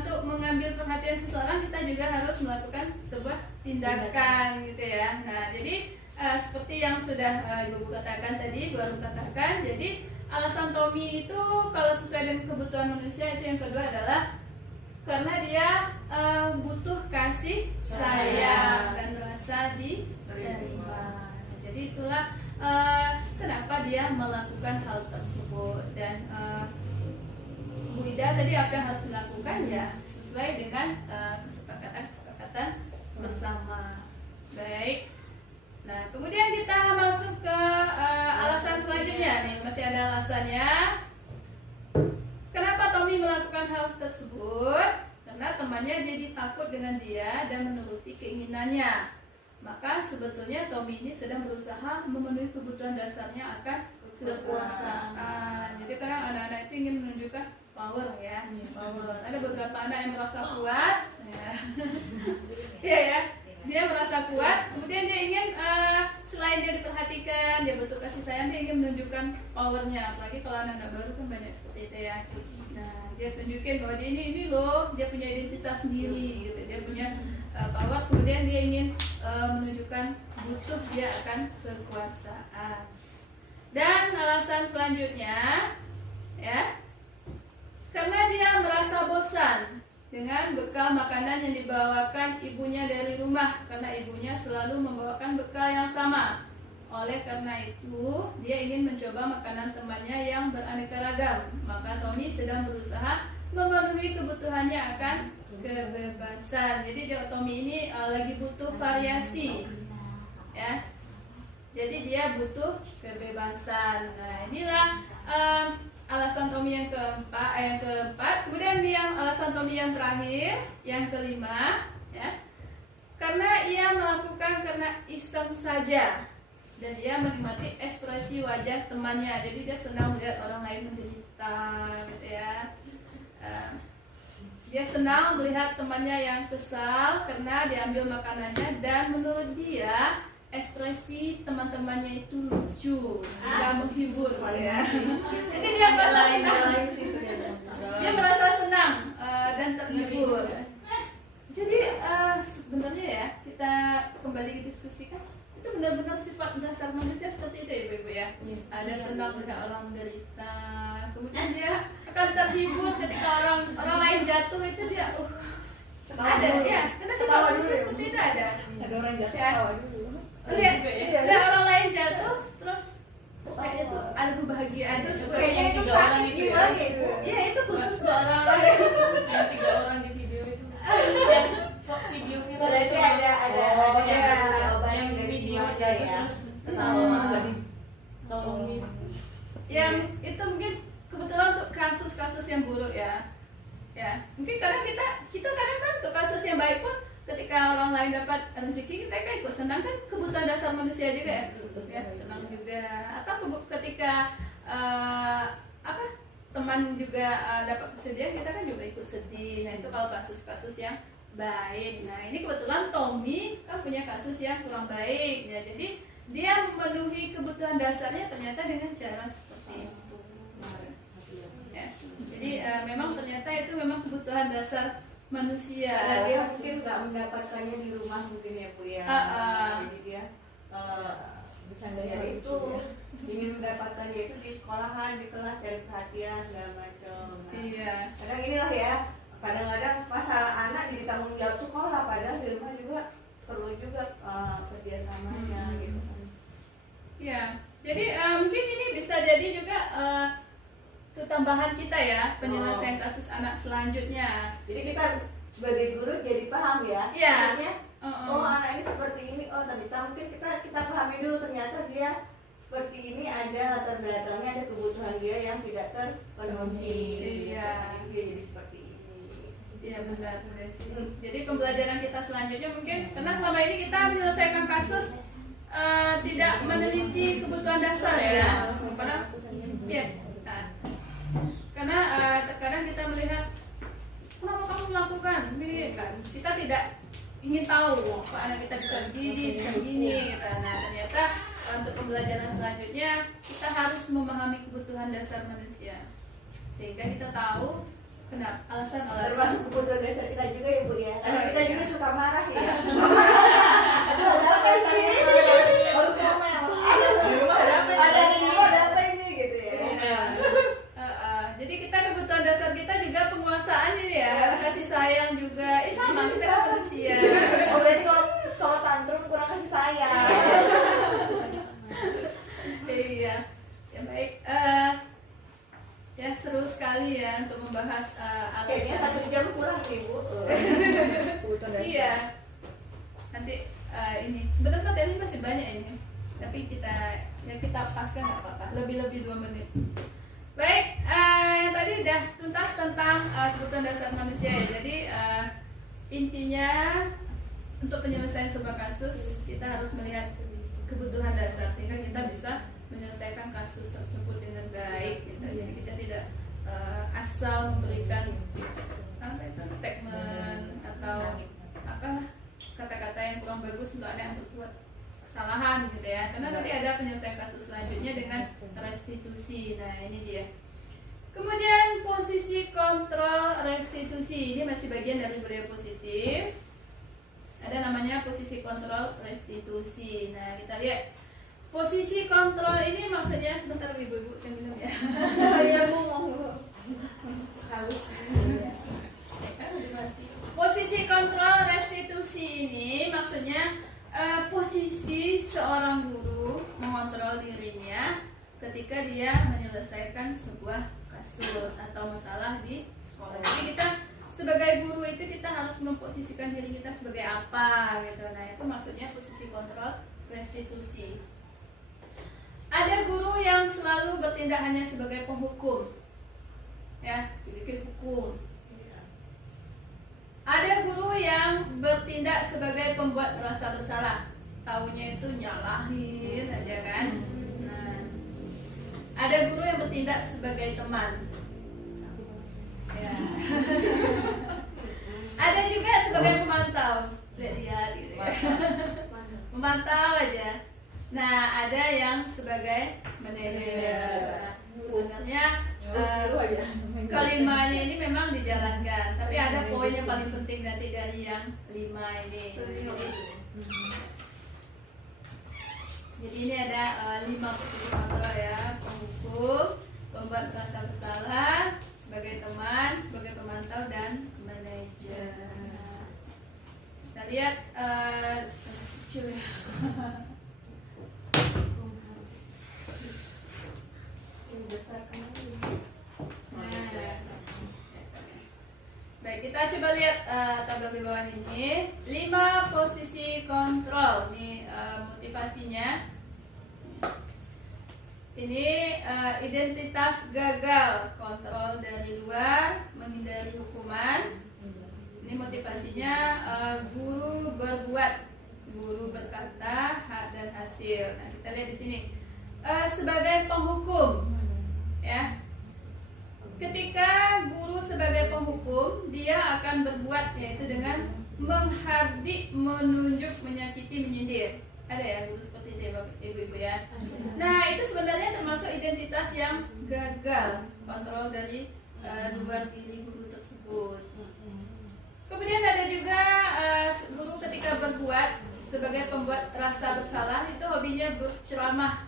untuk mengambil perhatian seseorang kita juga harus melakukan sebuah tindakan gitu ya. Nah, jadi seperti yang sudah Ibu katakan tadi, Bu Arum katakan, jadi alasan Tommy itu kalau sesuai dengan kebutuhan manusia itu yang kedua adalah karena dia butuh kasih sayang dan rasa diterima. Jadi itulah kenapa dia melakukan hal tersebut. Dan Bu Ida tadi apa yang harus dilakukan ya sesuai dengan kesepakatan bersama. Baik. Nah, kemudian kita masuk ke alasan selanjutnya nih, masih ada alasannya. Kenapa Tommy melakukan hal tersebut? Karena temannya jadi takut dengan dia dan menuruti keinginannya. Maka sebetulnya Tommy ini sedang berusaha memenuhi kebutuhan dasarnya akan kekuasaan. Jadi kadang anak-anak itu ingin menunjukkan power ya, power. Ada beberapa anak yang merasa kuat, ya. Iya ya. Dia merasa kuat, kemudian dia ingin selain dia diperhatikan, dia butuh kasih sayang, dia ingin menunjukkan powernya. Apalagi kalau anak-anak baru kan banyak seperti itu ya. Nah, dia tunjukin bahwa dia ini loh, dia punya identitas sendiri gitu. Dia punya power, kemudian dia ingin menunjukkan butuh dia akan kekuasaan. Dan alasan selanjutnya ya, karena dia merasa bosan dengan bekal makanan yang dibawakan ibunya dari rumah, karena ibunya selalu membawakan bekal yang sama. Oleh karena itu, dia ingin mencoba makanan temannya yang beraneka ragam. Maka Tommy sedang berusaha memenuhi kebutuhannya akan kebebasan. Jadi Tommy ini lagi butuh variasi, ya. Jadi dia butuh kebebasan. Nah, inilah alasan Tommy yang keempat. Kemudian yang alasan Tommy yang terakhir, yang kelima, ya. Karena ia melakukan karena iseng saja dan dia menikmati ekspresi wajah temannya. Jadi dia senang melihat orang lain menderita, gitu ya. Dia senang melihat temannya yang kesal karena diambil makanannya, dan menurut dia ekspresi teman-temannya itu lucu, tidak menghibur, ya. Jadi dia merasa senang, dia merasa senang dan terhibur. Jadi sebenarnya ya, kita kembali diskusikan, itu benar-benar sifat dasar manusia seperti itu ya Ibu ya. Ada senang melihat orang menderita, kemudian dia akan terhibur ketika orang lain jatuh, itu dia ada ya, karena sifat manusia seperti itu ada. Ada orang jatuh Ya. tawa dulu. Lihat orang lain jatuh, terus kayaknya tuh ada kebahagiaan. Kayaknya itu 3 orang sakit gitu ya. gimana itu? Ya itu khusus buat orang lain. Yang 3 orang di video itu. Yang video viral Berarti itu. ada Oh, yang ya. jawaban yang dari video keluarga itu ya. terus ketawa nggak ditolongin. Yang itu mungkin kebetulan untuk kasus-kasus yang buruk ya. Ya, mungkin kadang kita kadang kan untuk kasus yang baik pun ketika orang lain dapat rezeki, kita kan ikut senang, kan kebutuhan dasar manusia juga ya. Ya, senang juga. Atau ketika teman juga dapat kesedihan, kita kan juga ikut sedih. Nah, itu kalau kasus-kasus yang baik. Nah, ini kebetulan Tommy kan punya kasus yang kurang baik ya. Jadi dia memenuhi kebutuhan dasarnya ternyata dengan cara seperti itu. Jadi memang ternyata itu memang kebutuhan dasar manusia. Karena dia mungkin nggak mendapatkannya di rumah mungkin ya Bu ya. Jadi dia bercandanya itu ingin mendapatkannya itu di sekolahan, di kelas, cari perhatian segala macam. Nah, Iya. kadang inilah ya, kadang-kadang masalah anak jadi tanggung jawab sekolah, padahal di rumah juga perlu juga kerjasamanya gitu kan. Iya. Jadi mungkin ini bisa jadi juga itu tambahan kita ya, penyelesaian kasus anak selanjutnya. Jadi kita sebagai guru jadi paham ya. Iya. Artinya, oh anak ini seperti ini, oh ternyata mungkin kita pahami dulu ternyata dia seperti ini, ada latar belakangnya, ada kebutuhan dia yang tidak terpenuhi. Iya. Dia jadi seperti ini. Iya benar sih. Jadi pembelajaran kita selanjutnya mungkin karena selama ini kita menyelesaikan kasus tidak meneliti kebutuhan dasar ya. Karena ya. Karena terkadang kita melihat kenapa kamu melakukan ini kan, kita tidak ingin tahu kok anak kita bisa begini gitu. Nah ternyata untuk pembelajaran selanjutnya kita harus memahami kebutuhan dasar manusia sehingga kita tahu kenapa alasan-alasan. Termasuk kebutuhan dasar kita juga ya Bu ya. Karena kita juga suka marah ya. Aduh ada apa ini? Harus ngomel. Di rumah ada apa? Ada di rumah ada apa ini gitu ya. Jadi kita kebutuhan dasar kita juga penguasaan ini ya, kasih sayang juga. Sama kita kan manusia. Oh berarti kalau tantrum kurang kasih sayang. Iya, ya baik. Ya seru sekali ya untuk membahas Kayaknya alasan. 1 jam kurang nih Bu. Kebutuhan dasar. Iya. Nanti ini sebenarnya materi masih banyak ini, tapi kita paskan nggak apa-apa. Lebih 2 menit. Baik, yang tadi udah tuntas tentang kebutuhan dasar manusia ya. Jadi intinya untuk penyelesaian sebuah kasus kita harus melihat kebutuhan dasar sehingga kita bisa menyelesaikan kasus tersebut dengan baik. Gitu. Jadi kita tidak asal memberikan statement atau kata-kata yang kurang bagus untuk anak yang berbuat kesalahan gitu ya. Karena nanti ada penyelesaian kasus selanjutnya dengan restitusi. Nah ini dia. Kemudian posisi kontrol restitusi ini masih bagian dari budaya positif. Ada namanya posisi kontrol restitusi. Nah kita lihat posisi kontrol ini maksudnya sebentar ibu-ibu saya minum ya. Ya Bu mau. Haus. Posisi kontrol restitusi ini maksudnya posisi seorang guru mengontrol dirinya ketika dia menyelesaikan sebuah kasus atau masalah di sekolah. Jadi kita sebagai guru itu kita harus memposisikan diri kita sebagai apa gitu. Nah itu maksudnya posisi kontrol restitusi. Ada guru yang selalu bertindak hanya sebagai penghukum, ya, bikin hukum. Ada guru yang bertindak sebagai pembuat merasa bersalah, taunya itu nyalahin aja kan. Nah, ada guru yang bertindak sebagai teman. Ya. Ada juga sebagai pemantau, lihat gitu ya. Memantau aja. Nah, ada yang sebagai manajer. Nah, sebenarnya kelimanya ini memang dijalankan, tapi ada poin yang paling penting nanti dari yang 5 ini. Jadi ini ada 5 posisi kontrol ya: penghukum, pembuat merasa bersalah, sebagai teman, sebagai pemantau, dan manajer. Kita lihat baik, kita coba lihat tabel di bawah ini. 5 posisi kontrol. Ini motivasinya. Ini identitas gagal, kontrol dari luar, menghindari hukuman. Ini motivasinya guru berbuat, guru berkata, hak dan hasil. Nah, kita lihat di sini. Sebagai penghukum, ya. Ketika guru sebagai penghukum, dia akan berbuat yaitu dengan menghardik, menunjuk, menyakiti, menyindir. Ada ya guru seperti itu ya Bapak Ibu ya. Nah itu sebenarnya termasuk identitas yang gagal, kontrol dari luar diri guru tersebut. Kemudian ada juga guru ketika berbuat sebagai pembuat rasa bersalah itu hobinya berceramah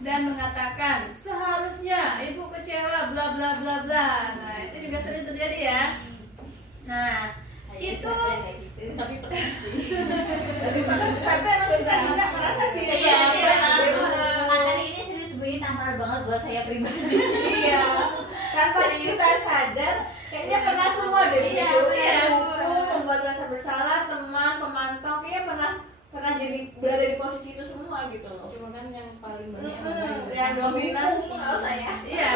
dan mengatakan seharusnya ibu kecewa bla bla bla bla. Nah itu juga sering terjadi ya. Nah itu Tapi pernah sih. Tapi emang kita juga merasa sih. Iya, Materi ini serius Bu, ini tampar banget buat saya pribadi. Iya. Tanpa kita sadar, kayaknya pernah semua deh Iya, gitu. iya. Buku, membuat rasa bersalah, teman, pemantau, kayaknya pernah jadi berada di posisi itu semua gitu loh. Cuma kan yang paling banyak Yang dominan. Kalau saya. iya.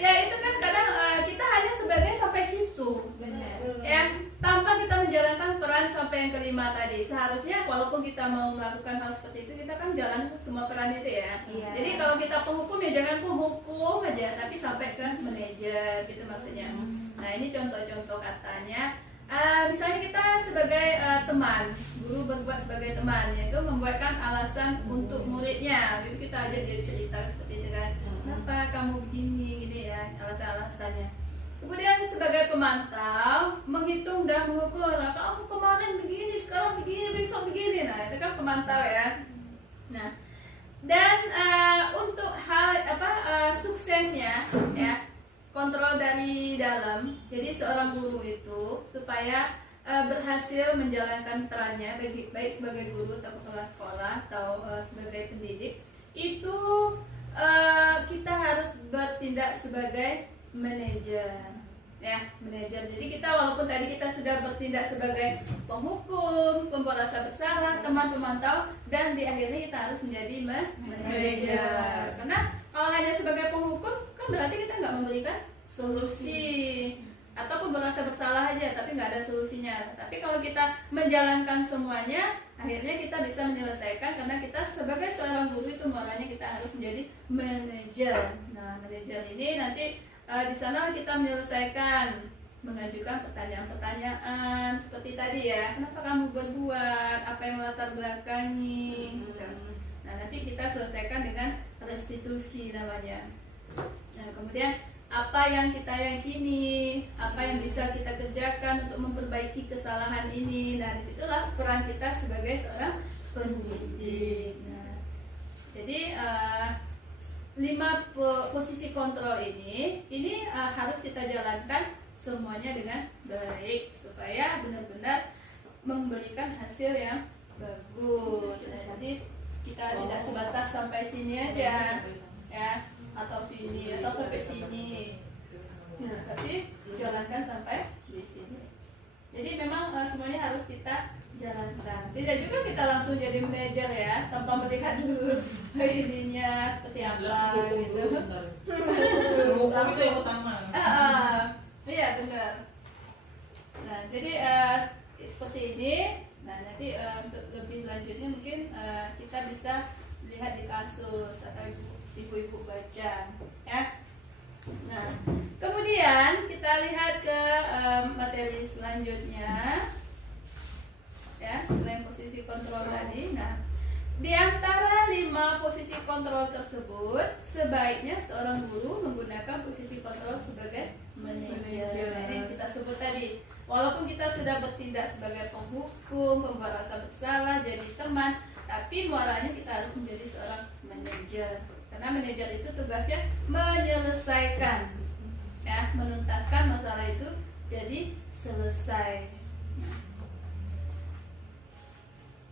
Ya itu kan kadang kita hanya sebagai sampai situ. Benar. Yang tanpa kita menjalankan peran sampai yang kelima tadi. Seharusnya walaupun kita mau melakukan hal seperti itu, kita kan jalan semua peran itu ya. Iya. Jadi kalau kita penghukum ya jangan penghukum aja, tapi sampai ke manajer gitu maksudnya. Nah ini contoh-contoh katanya. Misalnya kita sebagai teman, guru berbuat sebagai teman, yaitu membuatkan alasan untuk muridnya. Jadi kita ajak dia cerita seperti itu kan. Kenapa kamu begini, gini ya, alasan-alasannya. Kemudian sebagai pemantau, menghitung dan mengukur. Kamu kemarin begini, sekarang begini, besok begini. Nah, itu kan pemantau ya. Nah, dan untuk hal suksesnya ya, kontrol dari dalam. Jadi seorang guru itu supaya berhasil menjalankan perannya baik sebagai guru atau kepala sekolah atau sebagai pendidik, itu kita harus bertindak sebagai manajer ya, manajer. Jadi kita walaupun tadi kita sudah bertindak sebagai penghukum, pembuat rasa bersalah, teman pemantau, dan di akhirnya kita harus menjadi manajer. Karena kalau hanya sebagai penghukum kan berarti kita nggak memberikan solusi, atau pembuat rasa bersalah aja tapi nggak ada solusinya. Tapi kalau kita menjalankan semuanya, akhirnya kita bisa menyelesaikan, karena kita sebagai seorang guru itu makanya kita harus menjadi manajer. Nah manajer ini nanti di sana kita menyelesaikan, mengajukan pertanyaan-pertanyaan seperti tadi ya, kenapa kamu berbuat, apa yang melatar belakangi. Nah nanti kita selesaikan dengan restitusi namanya. Nah kemudian apa yang kita yakini, apa yang bisa kita kerjakan untuk memperbaiki kesalahan ini. Nah disitulah peran kita sebagai seorang pendidik. Nah, jadi 5 posisi kontrol ini harus kita jalankan semuanya dengan baik supaya benar-benar memberikan hasil yang bagus. Nah, jadi kita tidak sebatas sampai sini aja ya, atau sini atau sampai sini. Nah, tapi jalankan sampai di sini. Jadi memang semuanya harus kita jalankan. Tidak juga kita langsung jadi manajer ya, tanpa melihat dulu ininya seperti apa gitu. Itu yang utama. Iya benar. Nah jadi seperti ini. Nah nanti untuk lebih lanjutnya mungkin kita bisa lihat di kasus atau ibu-ibu baca ya. Nah kemudian kita lihat ke materi selanjutnya ya, selain posisi kontrol tadi. Nah di antara 5 posisi kontrol tersebut, sebaiknya seorang guru menggunakan posisi kontrol sebagai manajer. Nah, ini kita sebut tadi, walaupun kita sudah bertindak sebagai penghukum, pembuat rasa bersalah, jadi teman, tapi muaranya kita harus menjadi seorang manajer. Karena manajer itu tugasnya menyelesaikan, ya, menuntaskan masalah itu jadi selesai.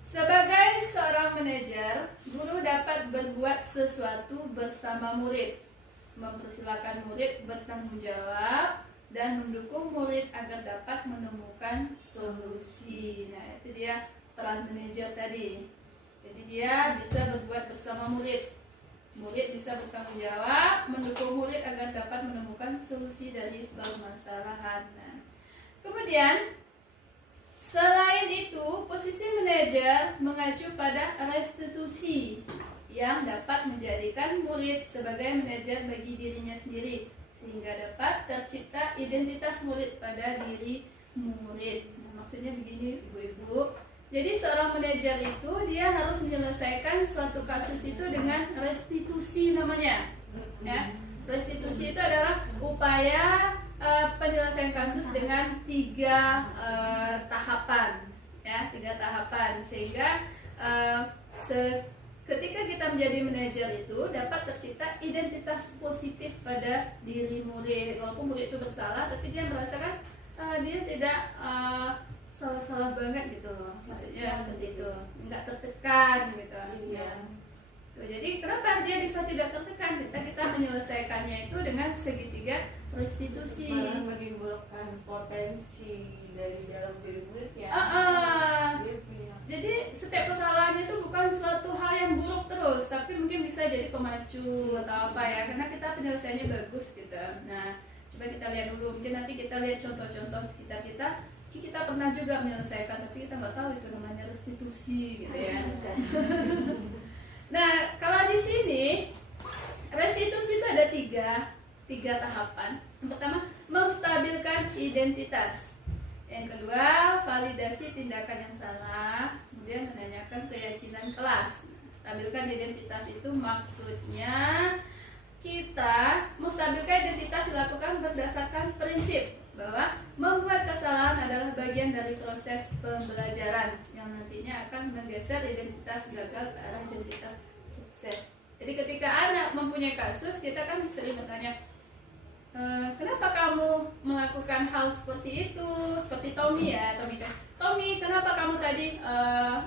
Sebagai seorang manajer, guru dapat berbuat sesuatu bersama murid, mempersilahkan murid bertanggung jawab, dan mendukung murid agar dapat menemukan solusi. Nah, itu dia peran manajer tadi. Jadi dia bisa berbuat bersama murid. Murid bisa bertanggung jawab, mendukung murid agar dapat menemukan solusi dari permasalahan. Nah, kemudian selain itu, posisi manajer mengacu pada restitusi yang dapat menjadikan murid sebagai manajer bagi dirinya sendiri, sehingga dapat tercipta identitas murid pada diri murid. Nah, maksudnya begini ibu-ibu, jadi seorang manajer itu dia harus menyelesaikan suatu kasus itu dengan restitusi namanya, ya. Restitusi itu adalah upaya penyelesaian kasus dengan 3 tahapan, ya, 3 tahapan, sehingga ketika kita menjadi manajer itu dapat tercipta identitas positif pada diri murid. Walaupun murid itu bersalah, tapi dia merasakan dia tidak salah-salah banget gitu loh, maksudnya seperti itu, nggak tertekan gitu. Iya. Tuh, jadi kenapa dia bisa tidak tertekan? Kita menyelesaikannya itu dengan segitiga restitusi. Malah menimbulkan potensi dari dalam diri muridnya. Dia punya Jadi setiap kesalahan itu bukan suatu hal yang buruk terus, tapi mungkin bisa jadi pemacu atau apa ya, karena kita penyelesaiannya bagus gitu. Nah, coba kita lihat dulu, mungkin nanti kita lihat contoh-contoh di sekitar kita. Kita pernah juga menyelesaikan, tapi kita nggak tahu itu namanya restitusi gitu ya. Nah, kalau di sini restitusi itu ada tiga tahapan. Yang pertama, menstabilkan identitas. Yang kedua, validasi tindakan yang salah. Kemudian menanyakan keyakinan kelas. Stabilkan identitas itu maksudnya kita menstabilkan identitas dilakukan berdasarkan prinsip bahwa membuat kesalahan adalah bagian dari proses pembelajaran yang nantinya akan menggeser identitas gagal ke arah identitas sukses. Jadi ketika anak mempunyai kasus, kita kan sering bertanya, kenapa kamu melakukan hal seperti itu? Seperti Tommy ya, Tommy, kenapa kamu tadi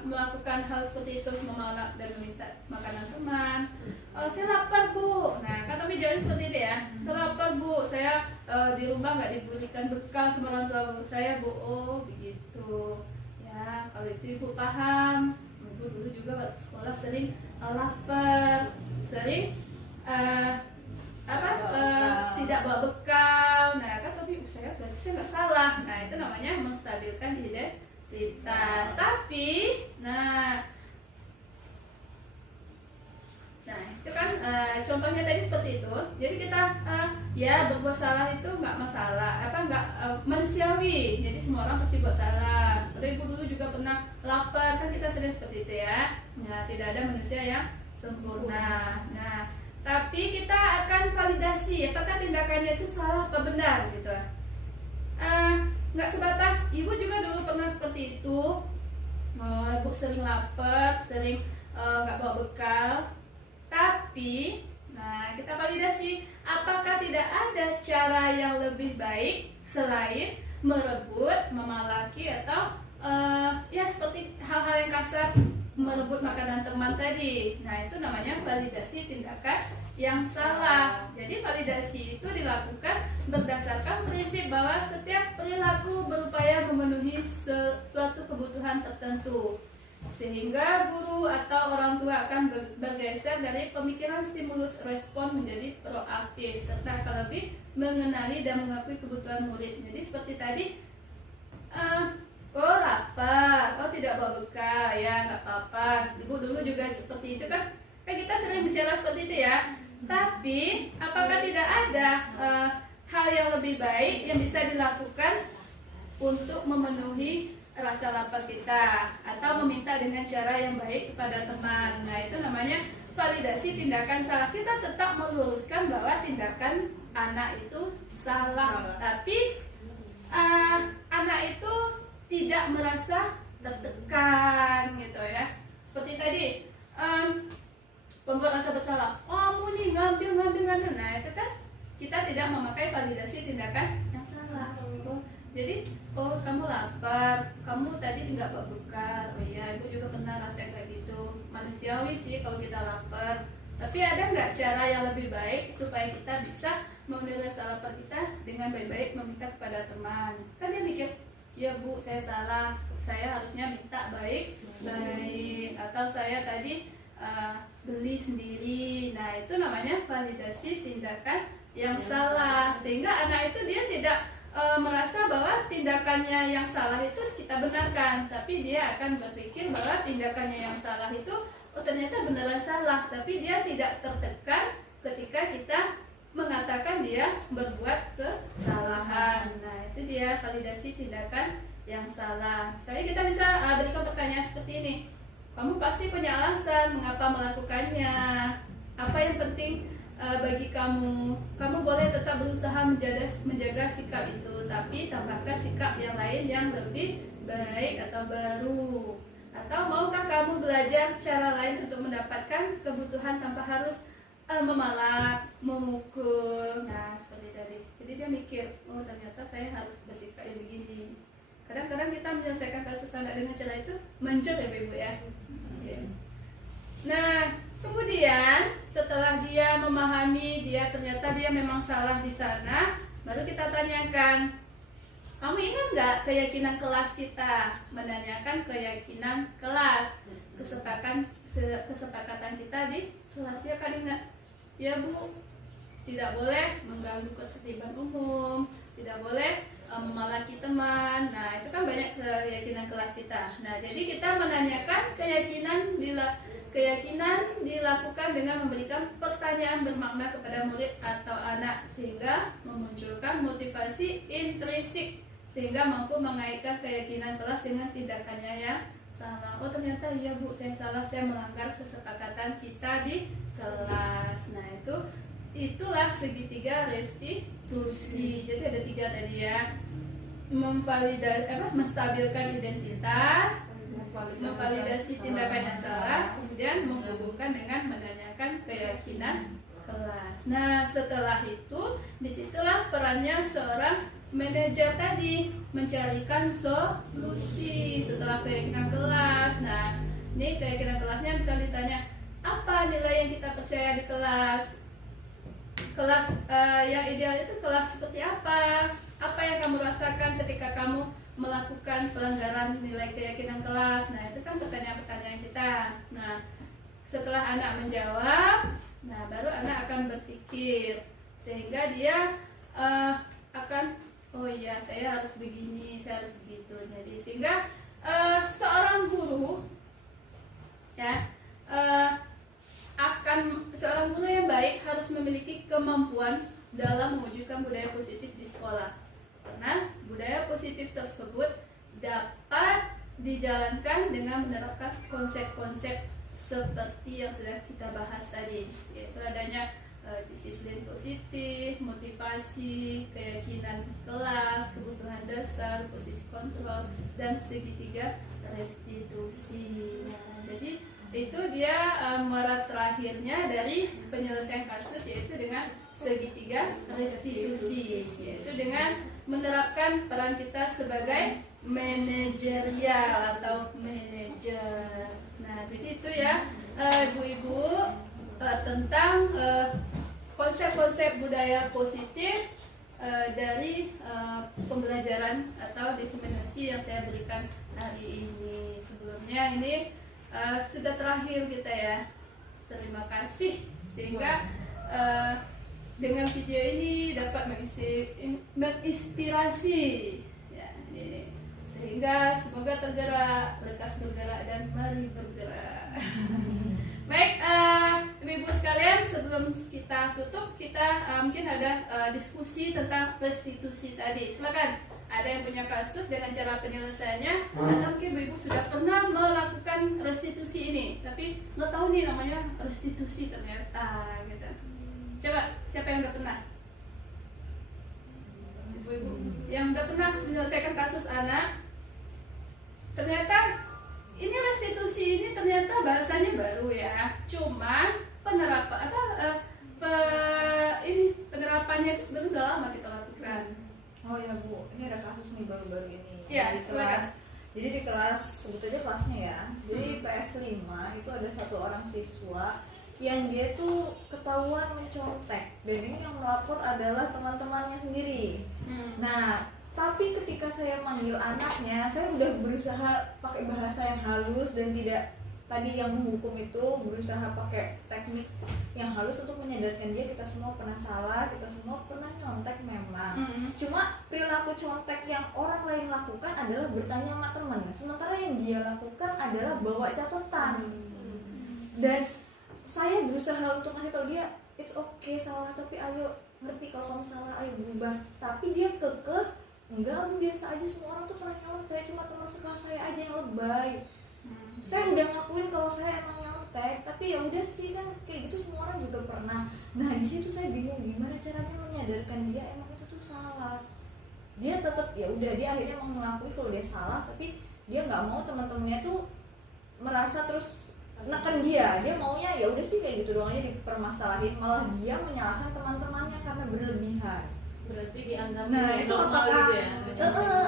melakukan hal seperti itu, memalak dan meminta makanan teman? Saya lapar bu. Nah, kan Tommy jawabnya seperti itu ya. Saya lapar bu. Saya di rumah nggak diberikan bekal sama orang tua saya bu. Oh begitu. Ya, kalau itu ibu paham. Ibu dulu juga waktu sekolah sering lapar, sering tidak bawa bekal. Nah, kan tapi saya berarti saya nggak salah. Nah, itu namanya menstabilkan identitas. Tapi, nah itu kan contohnya tadi seperti itu. Jadi kita ya berbuat salah itu nggak masalah, nggak manusiawi. Jadi semua orang pasti buat salah. Kalau ibu dulu juga pernah lapar, kan kita sering seperti itu ya. Nah, tidak ada manusia yang sempurna. Nah, tapi kita akan validasi apakah tindakannya itu salah apa benar gitu. Nggak sebatas ibu juga dulu pernah seperti itu. Ibu sering lapar, sering nggak bawa bekal. Tapi, nah kita validasi apakah tidak ada cara yang lebih baik selain merebut, memalaki atau ya seperti hal-hal yang kasar, merebut makanan teman tadi. Nah itu namanya validasi tindakan yang salah. Jadi validasi itu dilakukan berdasarkan prinsip bahwa setiap perilaku berupaya memenuhi suatu kebutuhan tertentu, sehingga guru atau orang tua akan bergeser dari pemikiran stimulus respon menjadi proaktif serta akan lebih mengenali dan mengakui kebutuhan murid. Jadi seperti tadi, oh lapar, oh tidak bawa bekal, ya nggak apa-apa. Ibu dulu juga seperti itu kan kita sering bicara seperti itu ya. Tapi apakah tidak ada hal yang lebih baik yang bisa dilakukan untuk memenuhi rasa lapar kita atau meminta dengan cara yang baik kepada teman? Nah itu namanya validasi tindakan salah. Kita tetap meluruskan bahwa tindakan anak itu salah, tapi anak itu tidak merasa tertekan gitu ya. Seperti tadi pembuat rasa bersalah, kamu nih ngambil. Nah itu kan kita tidak memakai validasi tindakan yang salah. Jadi, kamu lapar, kamu tadi nggak bawa bekal. Oh iya, ibu juga pernah rasain kayak gitu. Manusiawi sih kalau kita lapar. Tapi ada nggak cara yang lebih baik supaya kita bisa memenuhi rasa lapar kita dengan baik-baik meminta kepada teman? Kan dia mikir, ya bu, saya salah, saya harusnya minta baik-baik, atau saya tadi beli sendiri. Nah itu namanya validasi tindakan yang salah, sehingga anak itu dia tidak merasa bahwa tindakannya yang salah itu kita benarkan, tapi dia akan berpikir bahwa tindakannya yang salah itu ternyata beneran salah, tapi dia tidak tertekan ketika kita mengatakan dia berbuat kesalahan. Nah itu dia validasi tindakan yang salah. Misalnya kita bisa berikan pertanyaan seperti ini, kamu pasti punya alasan mengapa melakukannya. Apa yang penting bagi kamu boleh tetap berusaha menjaga sikap itu, tapi tambahkan sikap yang lain yang lebih baik atau baru. Atau maukah kamu belajar cara lain untuk mendapatkan kebutuhan tanpa harus memalak, memukul. Nah, seperti tadi. Jadi dia mikir, oh ternyata saya harus bersikap yang begini. Kadang-kadang kita menyelesaikan kasus anak dengan cara itu muncul ya Ibu ya. Nah, kemudian setelah dia memahami ternyata dia memang salah di sana, baru kita tanyakan, kamu ingat nggak keyakinan kelas kita? Menanyakan keyakinan kelas, kesepakatan kita di kelas. Dia kan ingat, ya Bu, tidak boleh mengganggu ketertiban umum, tidak boleh memalaki teman. Nah, itu kan banyak keyakinan kelas kita. Nah, jadi kita menanyakan keyakinan dilakukan dengan memberikan pertanyaan bermakna kepada murid atau anak, sehingga memunculkan motivasi intrinsik, sehingga mampu mengaitkan keyakinan kelas dengan tindakannya yang salah. Oh ternyata iya Bu, saya salah, saya melanggar kesepakatan kita di kelas. Nah, itulah segitiga restitusi. Jadi ada 3 tadi ya. Menstabilkan identitas, memvalidasi tindakan yang salah, kemudian menghubungkan dengan menanyakan keyakinan kelas. Nah, setelah itu, disitulah perannya seorang manajer tadi, mencarikan solusi setelah keyakinan kelas. Nah, ini keyakinan kelasnya bisa ditanya, apa nilai yang kita percaya di kelas? Kelas yang ideal itu kelas seperti apa? Apa yang kamu rasakan ketika kamu melakukan pelanggaran nilai keyakinan kelas? Nah, itu kan pertanyaan-pertanyaan kita. Nah, setelah anak menjawab, nah baru anak akan berpikir, sehingga dia akan, oh iya saya harus begini, saya harus begitu. Jadi sehingga seorang guru ya seorang guru yang baik harus memiliki kemampuan dalam mewujudkan budaya positif di sekolah. Karena budaya positif tersebut dapat dijalankan dengan menerapkan konsep-konsep seperti yang sudah kita bahas tadi, yaitu adanya disiplin positif, motivasi, keyakinan kelas, kebutuhan dasar, posisi kontrol, dan segitiga restitusi. Nah, jadi itu dia muara terakhirnya dari penyelesaian kasus, yaitu dengan segitiga restitusi, yaitu dengan menerapkan peran kita sebagai manajerial atau manajer. Nah, jadi itu ya ibu-ibu tentang konsep-konsep budaya positif dari pembelajaran atau diseminasi yang saya berikan hari ini. Sebelumnya ini sudah terakhir kita ya. Terima kasih, sehingga dengan video ini dapat menginspirasi ya, ini. Sehingga semoga tergerak, lekas bergerak, dan mari bergerak. Baik, ibu-ibu sekalian, sebelum kita tutup, kita mungkin ada diskusi tentang restitusi tadi. Silakan, ada yang punya kasus dengan cara penyelesaiannya, atau mungkin ibu-ibu sudah pernah melakukan restitusi ini, tapi nggak tahu nih namanya restitusi ternyata gitu. Coba, siapa yang udah pernah? Ibu-ibu yang udah pernah menyelesaikan kasus anak, ternyata ini restitusi ini ternyata bahasanya baru ya. Cuman penerapannya itu sebenarnya udah lama kita lakukan. Oh ya Bu, ini ada kasus nih baru-baru ini. Iya, Di kelas. Jadi di kelas, sebut aja kelasnya ya. Jadi PS5 itu ada satu orang siswa yang dia tuh ketahuan mencontek, dan ini yang melapor adalah teman-temannya sendiri. Nah, tapi ketika saya manggil anaknya, saya udah berusaha pakai bahasa yang halus dan tidak tadi yang menghukum itu, berusaha pakai teknik yang halus untuk menyadarkan dia kita semua pernah salah, kita semua pernah nyontek memang. Cuma perilaku contek yang orang lain lakukan adalah bertanya sama teman, sementara yang dia lakukan adalah bawa catatan. Dan saya berusaha untuk ngasih tahu dia, it's okay salah, tapi ayo ngerti kalau kamu salah, ayo berubah. Tapi dia kekeh, enggak, biasa aja, semua orang tuh pernah nyontek, cuma teman sekelas saya aja yang lebay. Saya udah ngakuin kalau saya emang nyontek, nyontek, tapi ya udah sih kan kayak gitu semua orang juga pernah. Nah di situ saya bingung gimana caranya menyadarkan dia emang itu tuh salah. Dia tetap ya udah, dia akhirnya mau mengakui kalau dia salah, tapi dia nggak mau teman-temannya tuh merasa terus neken dia. Dia maunya ya udah sih kayak gitu doang aja dipermasalahin, malah dia menyalahkan teman-temannya karena berlebihan. Berarti dianggap Nah, itu normal apakah- gitu ya?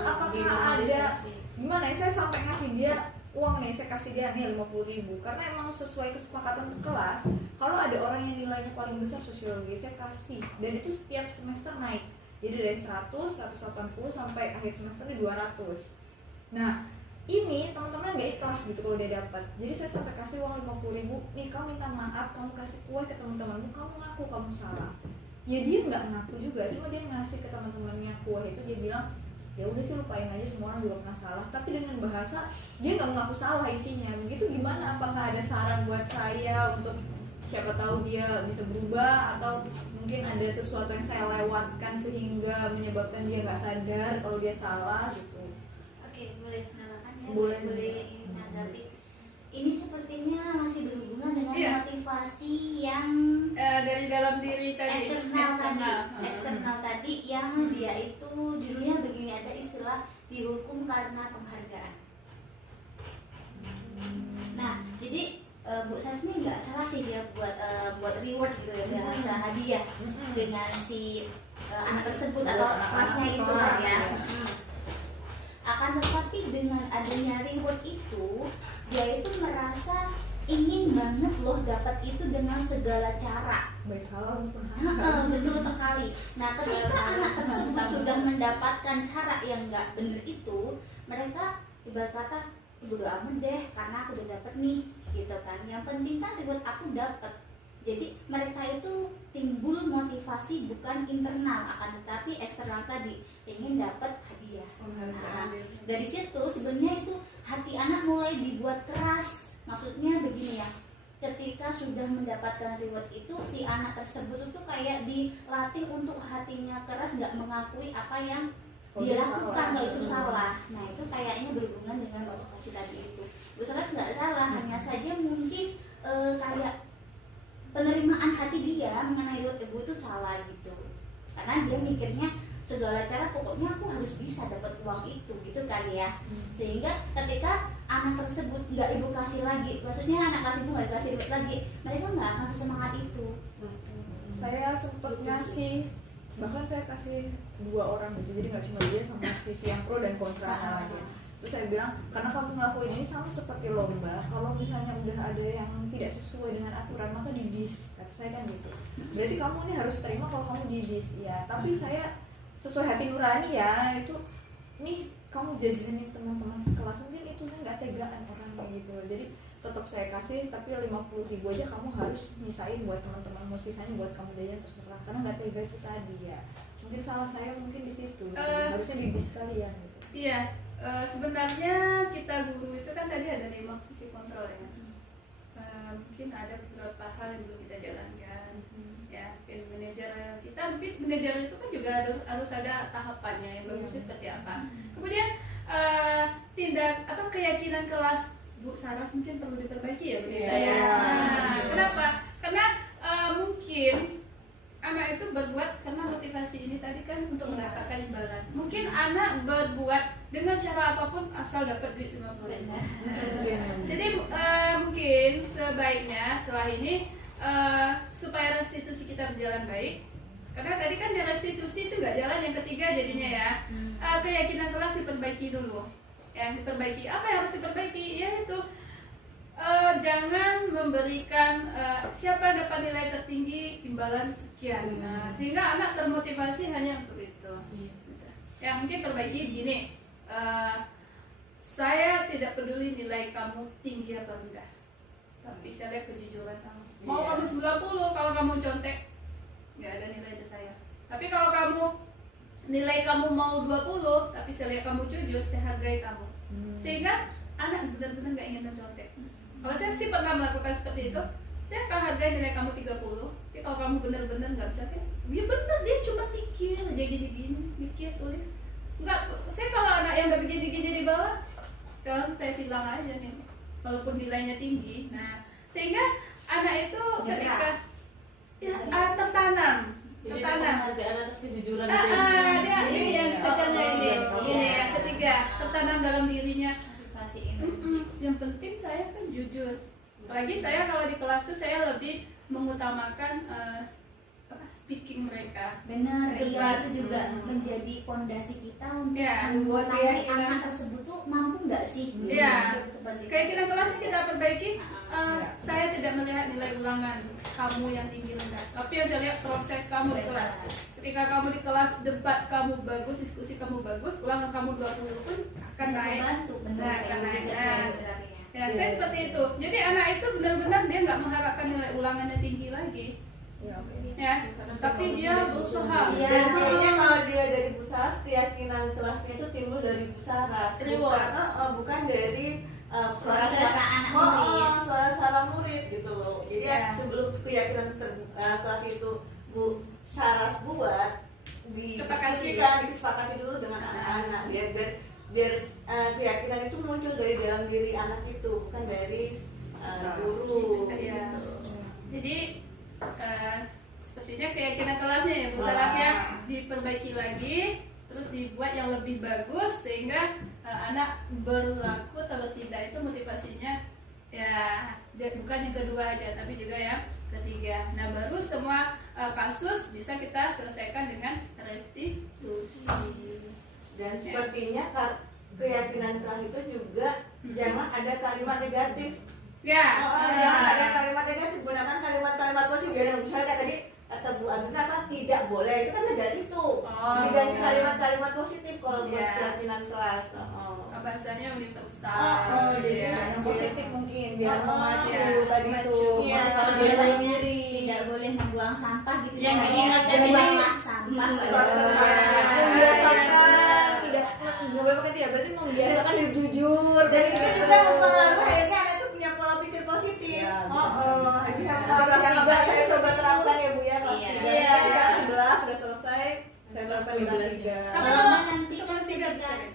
apakah Dinormalisasi. Gimana ya, saya sampai ngasih dia uang nih, saya kasih dia nih 50.000 karena emang sesuai kesepakatan kelas. Kalau ada orang yang nilainya paling besar sosiologi, saya kasih, dan itu setiap semester naik, jadi dari 100, 180 sampai akhir semester di 200. Nah ini teman-teman gak ikhlas gitu kalau dia dapat, jadi saya sampai kasih uang 50.000 nih, kamu minta maaf, kamu kasih kue ke teman-temanmu, kamu ngaku kamu salah. Ya dia nggak ngaku juga, cuma dia ngasih ke teman-temannya kue itu, dia bilang ya udah sih lupain aja, semua orang juga pernah salah, tapi dengan bahasa dia nggak mengaku salah intinya. Begitu gimana? Apakah ada saran buat saya untuk siapa tahu dia bisa berubah, atau mungkin ada sesuatu yang saya lewatkan sehingga menyebabkan dia nggak sadar kalau dia salah gitu? Oke, boleh menambahkan ya? Boleh. Ini menanggapi. Ini sepertinya masih berhubungan dengan Iya. motivasi yang Dari dalam diri tadi, eksternal tadi yang dia itu dulunya begini, ada istilah dihukum karena penghargaan. Nah, jadi Bu Sars ini nggak salah sih dia buat reward gitu ya, bahasa hadiah dengan si anak tersebut atau kelasnya itu lah ya. Akan tetapi dengan adanya reward itu, dia itu merasa ingin banget loh dapat itu dengan segala cara. Baik hal maupun Betul sekali. Nah, ketika anak tersebut sudah mendapatkan cara yang nggak benar itu, mereka ibarat kata bodo amat deh, karena aku udah dapet nih, gitu kan. Yang penting kan reward aku dapet. Jadi mereka itu timbul motivasi bukan internal, akan tetapi eksternal tadi, ingin dapat hadiah. Nah, dari situ sebenarnya itu hati anak mulai dibuat keras. Maksudnya begini ya, ketika sudah mendapatkan reward itu, si anak tersebut itu kayak dilatih untuk hatinya keras, nggak mengakui apa yang dia lakukan kalau itu salah. Nah itu kayaknya berhubungan dengan motivasi tadi itu. Bu Saras nggak salah, hanya saja mungkin kayak penerimaan hati dia mengenai reward ibu itu salah gitu, karena dia mikirnya segala cara pokoknya aku harus bisa dapat uang itu gitu kan ya. Sehingga ketika anak tersebut nggak ibu kasih lagi, maksudnya anak kelas ibu nggak dikasih reward lagi, mereka nggak akan sesemangat itu. Saya sempat ngasih, bahkan saya kasih 2 orang gitu, jadi nggak cuma dia sama sisi yang pro dan kontra lagi. Terus saya bilang, karena kamu ngelakuin ini sama seperti lomba, kalau misalnya udah ada yang tidak sesuai dengan aturan maka didis, kata saya kan gitu. Berarti kamu ini harus terima kalau kamu didis, ya. Tapi saya sesuai hati nurani ya, itu nih kamu jajanin teman-teman sekelas, mungkin itu saya nggak tegaan orangnya gitu. Jadi tetap saya kasih, tapi 50.000 aja kamu harus misain buat teman-temanmu, sisanya buat kamu jajan terserah, karena nggak tega itu tadi ya. Mungkin salah saya mungkin di situ, harusnya didis kalian gitu. Iya, sebenarnya kita guru itu kan tadi ada 5 sisi kontrol ya. Mungkin ada beberapa hal yang belum kita jalankan. Ya, manajer kita, manajer itu kan juga harus ada tahapannya yang bagusnya seperti apa. Kemudian tindak atau keyakinan kelas Bu Saras mungkin perlu diperbaiki ya bagi saya. Nah, kenapa? Karena mungkin anak itu berbuat karena motivasi ini tadi kan untuk mendapatkan imbalan. Mungkin anak berbuat dengan cara apapun asal dapat duit 50.000. Jadi mungkin sebaiknya setelah ini supaya restitusi kita berjalan baik. Karena tadi kan di restitusi itu nggak jalan, yang ketiga jadinya ya. Keyakinan kelas diperbaiki dulu. Ya, diperbaiki. Apa yang harus diperbaiki? Yaitu jangan memberikan siapa dapat nilai tertinggi imbalan sekian. Nah, sehingga anak termotivasi hanya untuk itu. Ya, mungkin perbaiki begini. Saya tidak peduli nilai kamu tinggi atau rendah, tapi saya lihat kejujuran kamu. Mau kamu 90, kalau kamu contek nggak ada nilai dari saya. Tapi kalau kamu nilai kamu mau 20, tapi saya lihat kamu jujur, saya hargai kamu. Sehingga anak benar-benar nggak ingin mencontek. Kalau saya sih pernah melakukan seperti itu, saya akan hargai nilai kamu 30. Tapi kalau kamu benar-benar nggak mencontek, ya benar, dia cuma mikir aja gini-gini, mikir, tulis. Enggak, saya kalau anak yang udah begini-gini di bawah, langsung saya silang aja nih, walaupun nilainya tinggi. Nah, sehingga anak itu ketika tertanam. Jadi penghargaan atas kejujuran itu. Dia ini yang dikejarnya ini yang ketiga, tertanam dalam dirinya. Motivasi intrinsi. Yang penting saya kan jujur. Apalagi saya kalau di kelas tuh saya lebih mengutamakan speaking mereka. Benar, Debat. iya itu juga menjadi fondasi kita untuk Ya, buat mengetahui keyakinan. anak tersebut tuh mampu nggak sih? Iya. Seperti itu. Keyakinan kelasnya kita perbaiki. Saya tidak melihat nilai ulangan kamu yang tinggi rendah, tapi yang saya lihat proses kamu di kelas. Ketika kamu di kelas debat kamu bagus, diskusi kamu bagus, ulangan kamu 20 pun akan Bisa naik. membantu, benar Nah, kayak akan naik. juga saya berarti. Ya, saya seperti itu. Jadi anak itu benar-benar dia nggak mengharapkan nilai ulangannya tinggi lagi, Ya, oke. ya. Tapi dia berusaha. Iya. Dan kayaknya kalau dia dari Busaras, keyakinan kelasnya itu timbul dari Busaras, Reward. bukan dari Suara-suara anak murid. suara-suara murid gitu loh. Jadi Ya. sebelum keyakinan kelas itu Bu Saras buat disepakati dulu dengan anak-anak biar keyakinan itu muncul dari dalam diri anak itu, bukan dari guru. Iya. Gitu. Jadi sepertinya keyakinan kelasnya ya, Bu Sarafnya diperbaiki lagi, terus dibuat yang lebih bagus sehingga anak berlaku atau tidak itu motivasinya ya bukan yang kedua aja tapi juga yang ketiga. Nah baru semua kasus bisa kita selesaikan dengan restitusi. Dan sepertinya keyakinan kelas itu juga jangan ada kalimat negatif. Ya. Jangan ada kalimat negatif, gunakan kalimat-kalimat positif. Ya, misalnya kayak tadi kata Bu Agna kan tidak boleh, itu kan negatif tuh. Diganti kalimat-kalimat positif kalau buat Iya. keyakinan kelas. Bahasanya universal. Jadi ya. Yang positif mungkin biar memacu Iya, tadi memacu. tuh. Iya. Kalau Kalau biasanya diri. tidak boleh membuang sampah gitu. Yang misalnya, diingatkan ini- buanglah sampah. Membiasakan tidak nggak boleh pakai tidak berarti membiasakan hidup jujur. Dan itu juga mempengaruhi akhirnya anak itu punya pola pikir positif. Iya, Bisa Kelas tiga saya coba terapkan ya Bu ya. Kelas Iya. tiga. Iya. Kelas 11 sudah selesai. Saya terapkan di kelas 3. Tapi Kalau kalau nggak nanti itu kelas tiga bisa ya?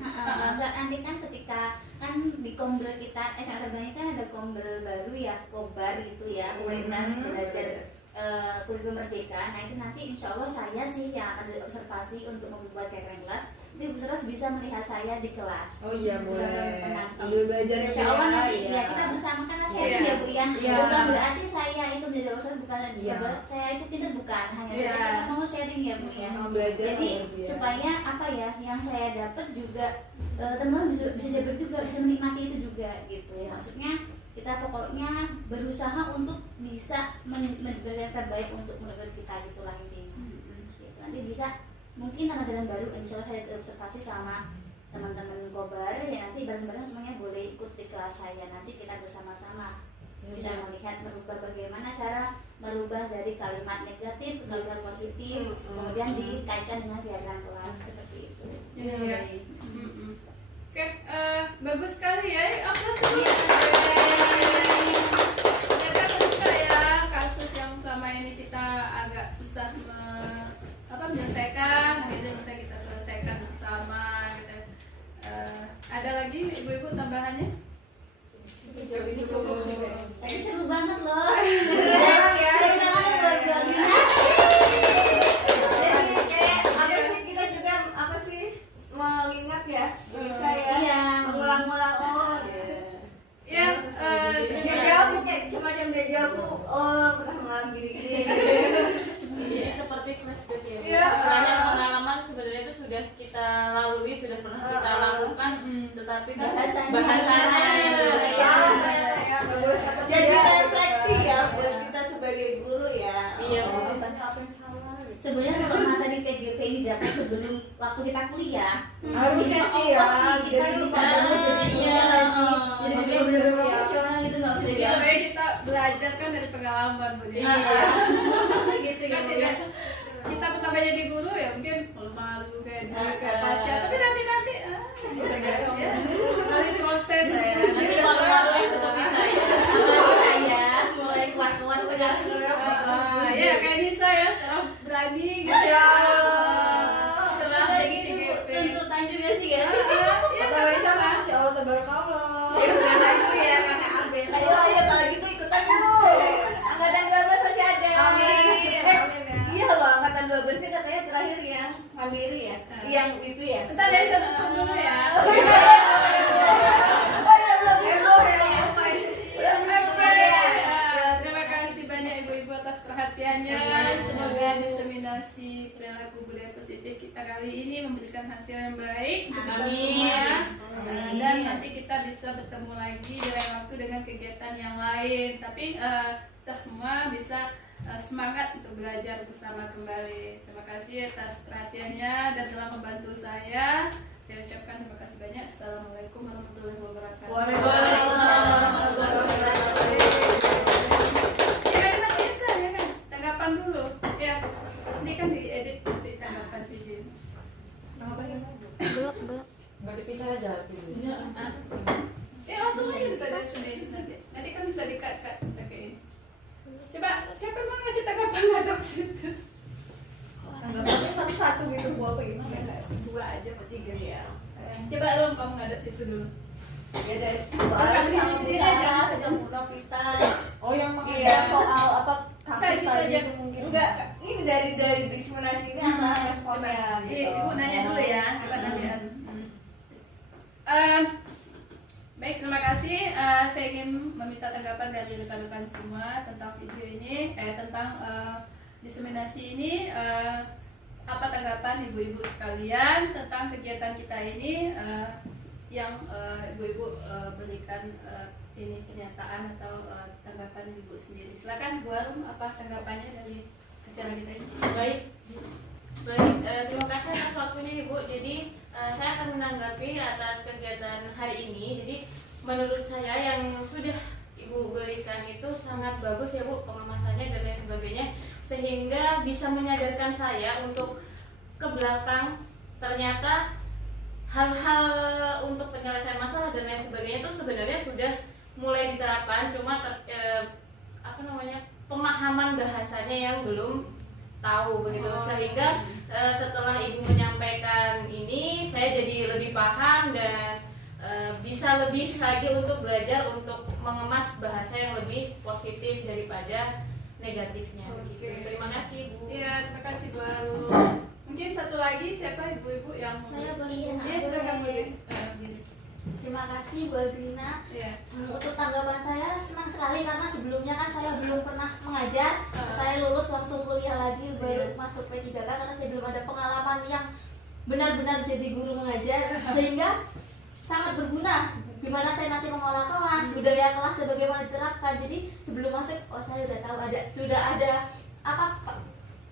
enggak nanti kan ketika kan di kombel kita sebenarnya kan ada kombel baru ya, kobar gitu ya, komunitas belajar kurikulum merdeka. Nah itu nanti insya Allah saya sih yang akan diobservasi untuk membuat keyakinan kelas. Jadi Bu Saras bisa melihat saya di kelas. Oh iya Bisa boleh. nanti. Sambil belajar Insya Allah ya, nanti iya. ya kita bersama kan sharing Iya. ya Bu ya. Iya. Bukan berarti saya itu menjadi dosen bukan Iya. saya itu pintar bukan hanya Iya. saya mau sharing ya Bu ya. Sama belajar Jadi sama dia. supaya apa ya yang saya dapat juga teman-teman bisa jabar juga bisa menikmati itu juga gitu. Maksudnya kita pokoknya berusaha untuk bisa memberikan yang terbaik untuk murid kita gitulah intinya. Gitu. Nanti bisa mungkin nama jalan baru insya Allah saya observasi sama teman-teman kobar ya nanti bareng-bareng semuanya boleh ikut di kelas saya nanti kita bersama-sama kita melihat merubah bagaimana cara merubah dari kalimat negatif ke kalimat positif kemudian dikaitkan dengan kegiatan kelas seperti itu. Iya. Oke, bagus sekali ya. Aplaus dulu. Iya. Ternyata kesuka ya kasus yang selama ini kita agak susah menyelesaikan, akhirnya bisa kita selesaikan bersama. Gitu. Ada lagi ibu-ibu tambahannya? Tapi seru banget loh. Beneran ya. Kenalan buat Gina. Jadi kayak apa sih kita juga apa sih mengingat ya bisa ya Iya. mengulang-ulang Ya, dejavu kayak semacam dejavu pernah mengalami gini-gini. Jadi seperti flashback ya. Iya. Banyak pengalaman sebenarnya itu sudah kita lalui, sudah pernah kita lakukan, tetapi kan bahasanya yang Jadi refleksi ya buat kita sebagai guru ya. Iya. Tanya apa yang salah gitu. Sebenarnya kalau materi PGP ini dapat sebelum waktu kita kuliah, Harusnya insya sih Allah ya. sih kita Jadi bisa lupa banget jadi Iya. jadi Jadi benar-benar siap. profesional gitu nggak jadi perlu ya. lebih baik kita belajar kan dari pengalaman Bu. Jadi, Gitu ya kan Bu ya. tidak kita pertama jadi guru ya mungkin malu kayak Tasya, tapi nanti ya dari proses ya. nanti malu-malu seperti saya. Apalagi saya mulai keluar-keluar sekarang. Ya kayak Nisa ya sekarang berani gitu. Masya Setelah Kayak jadi gitu, CGP. tuntutan juga sih ya. Ya Kata Marisa, Masya Allah tabarakallah. Ya bukan aku ya kakak Abel. Ayo kalau gitu ikutan yuk. Bentar ya, saya tutup dulu ya. Oh iya, belum heboh ya, Terima kasih banyak ibu-ibu atas perhatiannya. Semoga diseminasi perilaku budaya positif kita kali ini memberikan hasil yang baik untuk kita semua. Dan nanti kita bisa bertemu lagi di lain waktu dengan kegiatan yang lain. Tapi kita semua bisa semangat untuk belajar bersama kembali. Terima kasih atas perhatiannya dan telah membantu saya. Saya ucapkan terima kasih banyak. Assalamualaikum warahmatullahi wabarakatuh. Waalaikumsalam warahmatullahi wabarakatuh. Kira-kira biasa ya kan? Tanggapan dulu. Ya, ini kan diedit masih tanggapan video. Nggak dipisah aja dulu. Ya langsung aja kita dari sini nanti kan bisa di-cut pakai ini. Coba siapa yang mau ngasih tanggapan ngadep situ? Tanggapannya satu-satu gitu, gua apa gimana? Dua aja atau tiga? Iya. Coba dong kamu ngadep situ dulu. Ya dari Enggak, Baru sama Bu berdiri Sarah, aja. sama Bu Novita. Oh yang Iya, soal apa Saya kasus situ tadi aja. itu mungkin enggak. Ini dari diseminasi ini apa responnya gitu. Ibu nanya dulu ya, coba nanti. Baik, terima kasih. Saya ingin meminta tanggapan dari rekan-rekan semua tentang video ini, tentang diseminasi ini. Apa tanggapan ibu-ibu sekalian tentang kegiatan kita ini yang ibu-ibu berikan ini pernyataan atau tanggapan ibu sendiri. Silakan Bu Arum, apa tanggapannya dari acara kita ini? Baik, baik. Terima kasih atas waktunya Ibu. Jadi saya akan menanggapi atas kegiatan hari ini. Jadi menurut saya yang sudah Ibu berikan itu sangat bagus ya Bu, pengemasannya dan lain sebagainya, sehingga bisa menyadarkan saya untuk ke belakang ternyata hal-hal untuk penyelesaian masalah dan lain sebagainya itu sebenarnya sudah mulai diterapkan, cuma pemahaman bahasanya yang belum tahu begitu, sehingga setelah Ibu menyampaikan ini saya jadi lebih paham dan bisa lebih lagi untuk belajar untuk mengemas bahasa yang lebih positif daripada negatifnya. Begitu. Terima kasih Bu. Iya, terima kasih Bu Arum. Mungkin satu lagi siapa ibu-ibu yang Saya boleh. Iya, silakan Bu. Terima kasih Bu Adrina. Iya. Untuk tanggapan saya senang sekali karena sebelumnya kan saya belum pernah mengajar. Saya lulus langsung kuliah lagi baru masuk P3K karena saya belum ada pengalaman yang benar-benar jadi guru mengajar, sehingga sangat berguna gimana saya nanti mengolah kelas, budaya kelas bagaimana diterapkan. Jadi sebelum masuk saya udah tahu sudah ada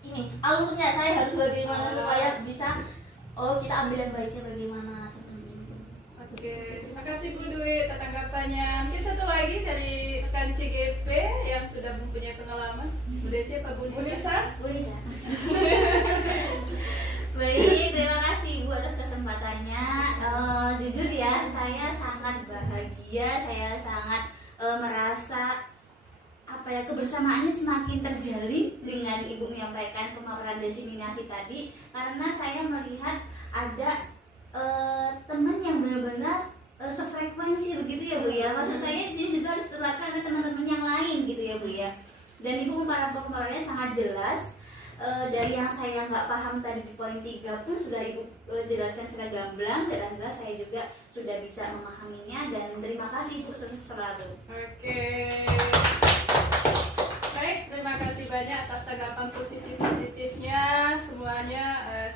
ini alurnya, saya harus bagaimana supaya bisa kita ambil yang baiknya bagaimana seperti itu. Oke, terima kasih Bu Dwi atas tanggapannya. Mungkin satu lagi dari rekan CGP yang sudah mempunyai pengalaman. Bu Desi apa Bu Nisa? Boleh ya? Baik, terima kasih Ibu atas kesempatannya. Jujur ya, saya sangat bahagia, saya sangat merasa kebersamaannya semakin terjalin dengan Ibu menyampaikan pemaparan diseminasi tadi, karena saya melihat ada teman yang benar-benar sefrekuensi begitu ya Bu ya. Maksud saya ini juga harus diterapkan oleh teman-teman yang lain gitu ya Bu ya. Dan Ibu pemaparannya sangat jelas. Dari yang saya nggak paham tadi di poin 3 pun sudah Ibu jelaskan secara gamblang, dan alhamdulillah saya juga sudah bisa memahaminya, dan terima kasih Ibu, sukses selalu. Oke. Baik, terima kasih banyak atas tanggapan positifnya semuanya,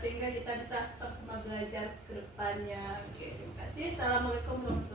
sehingga kita bisa sama-sama belajar ke depannya. Oke, terima kasih. Assalamualaikum warahmatullahi wabarakatuh.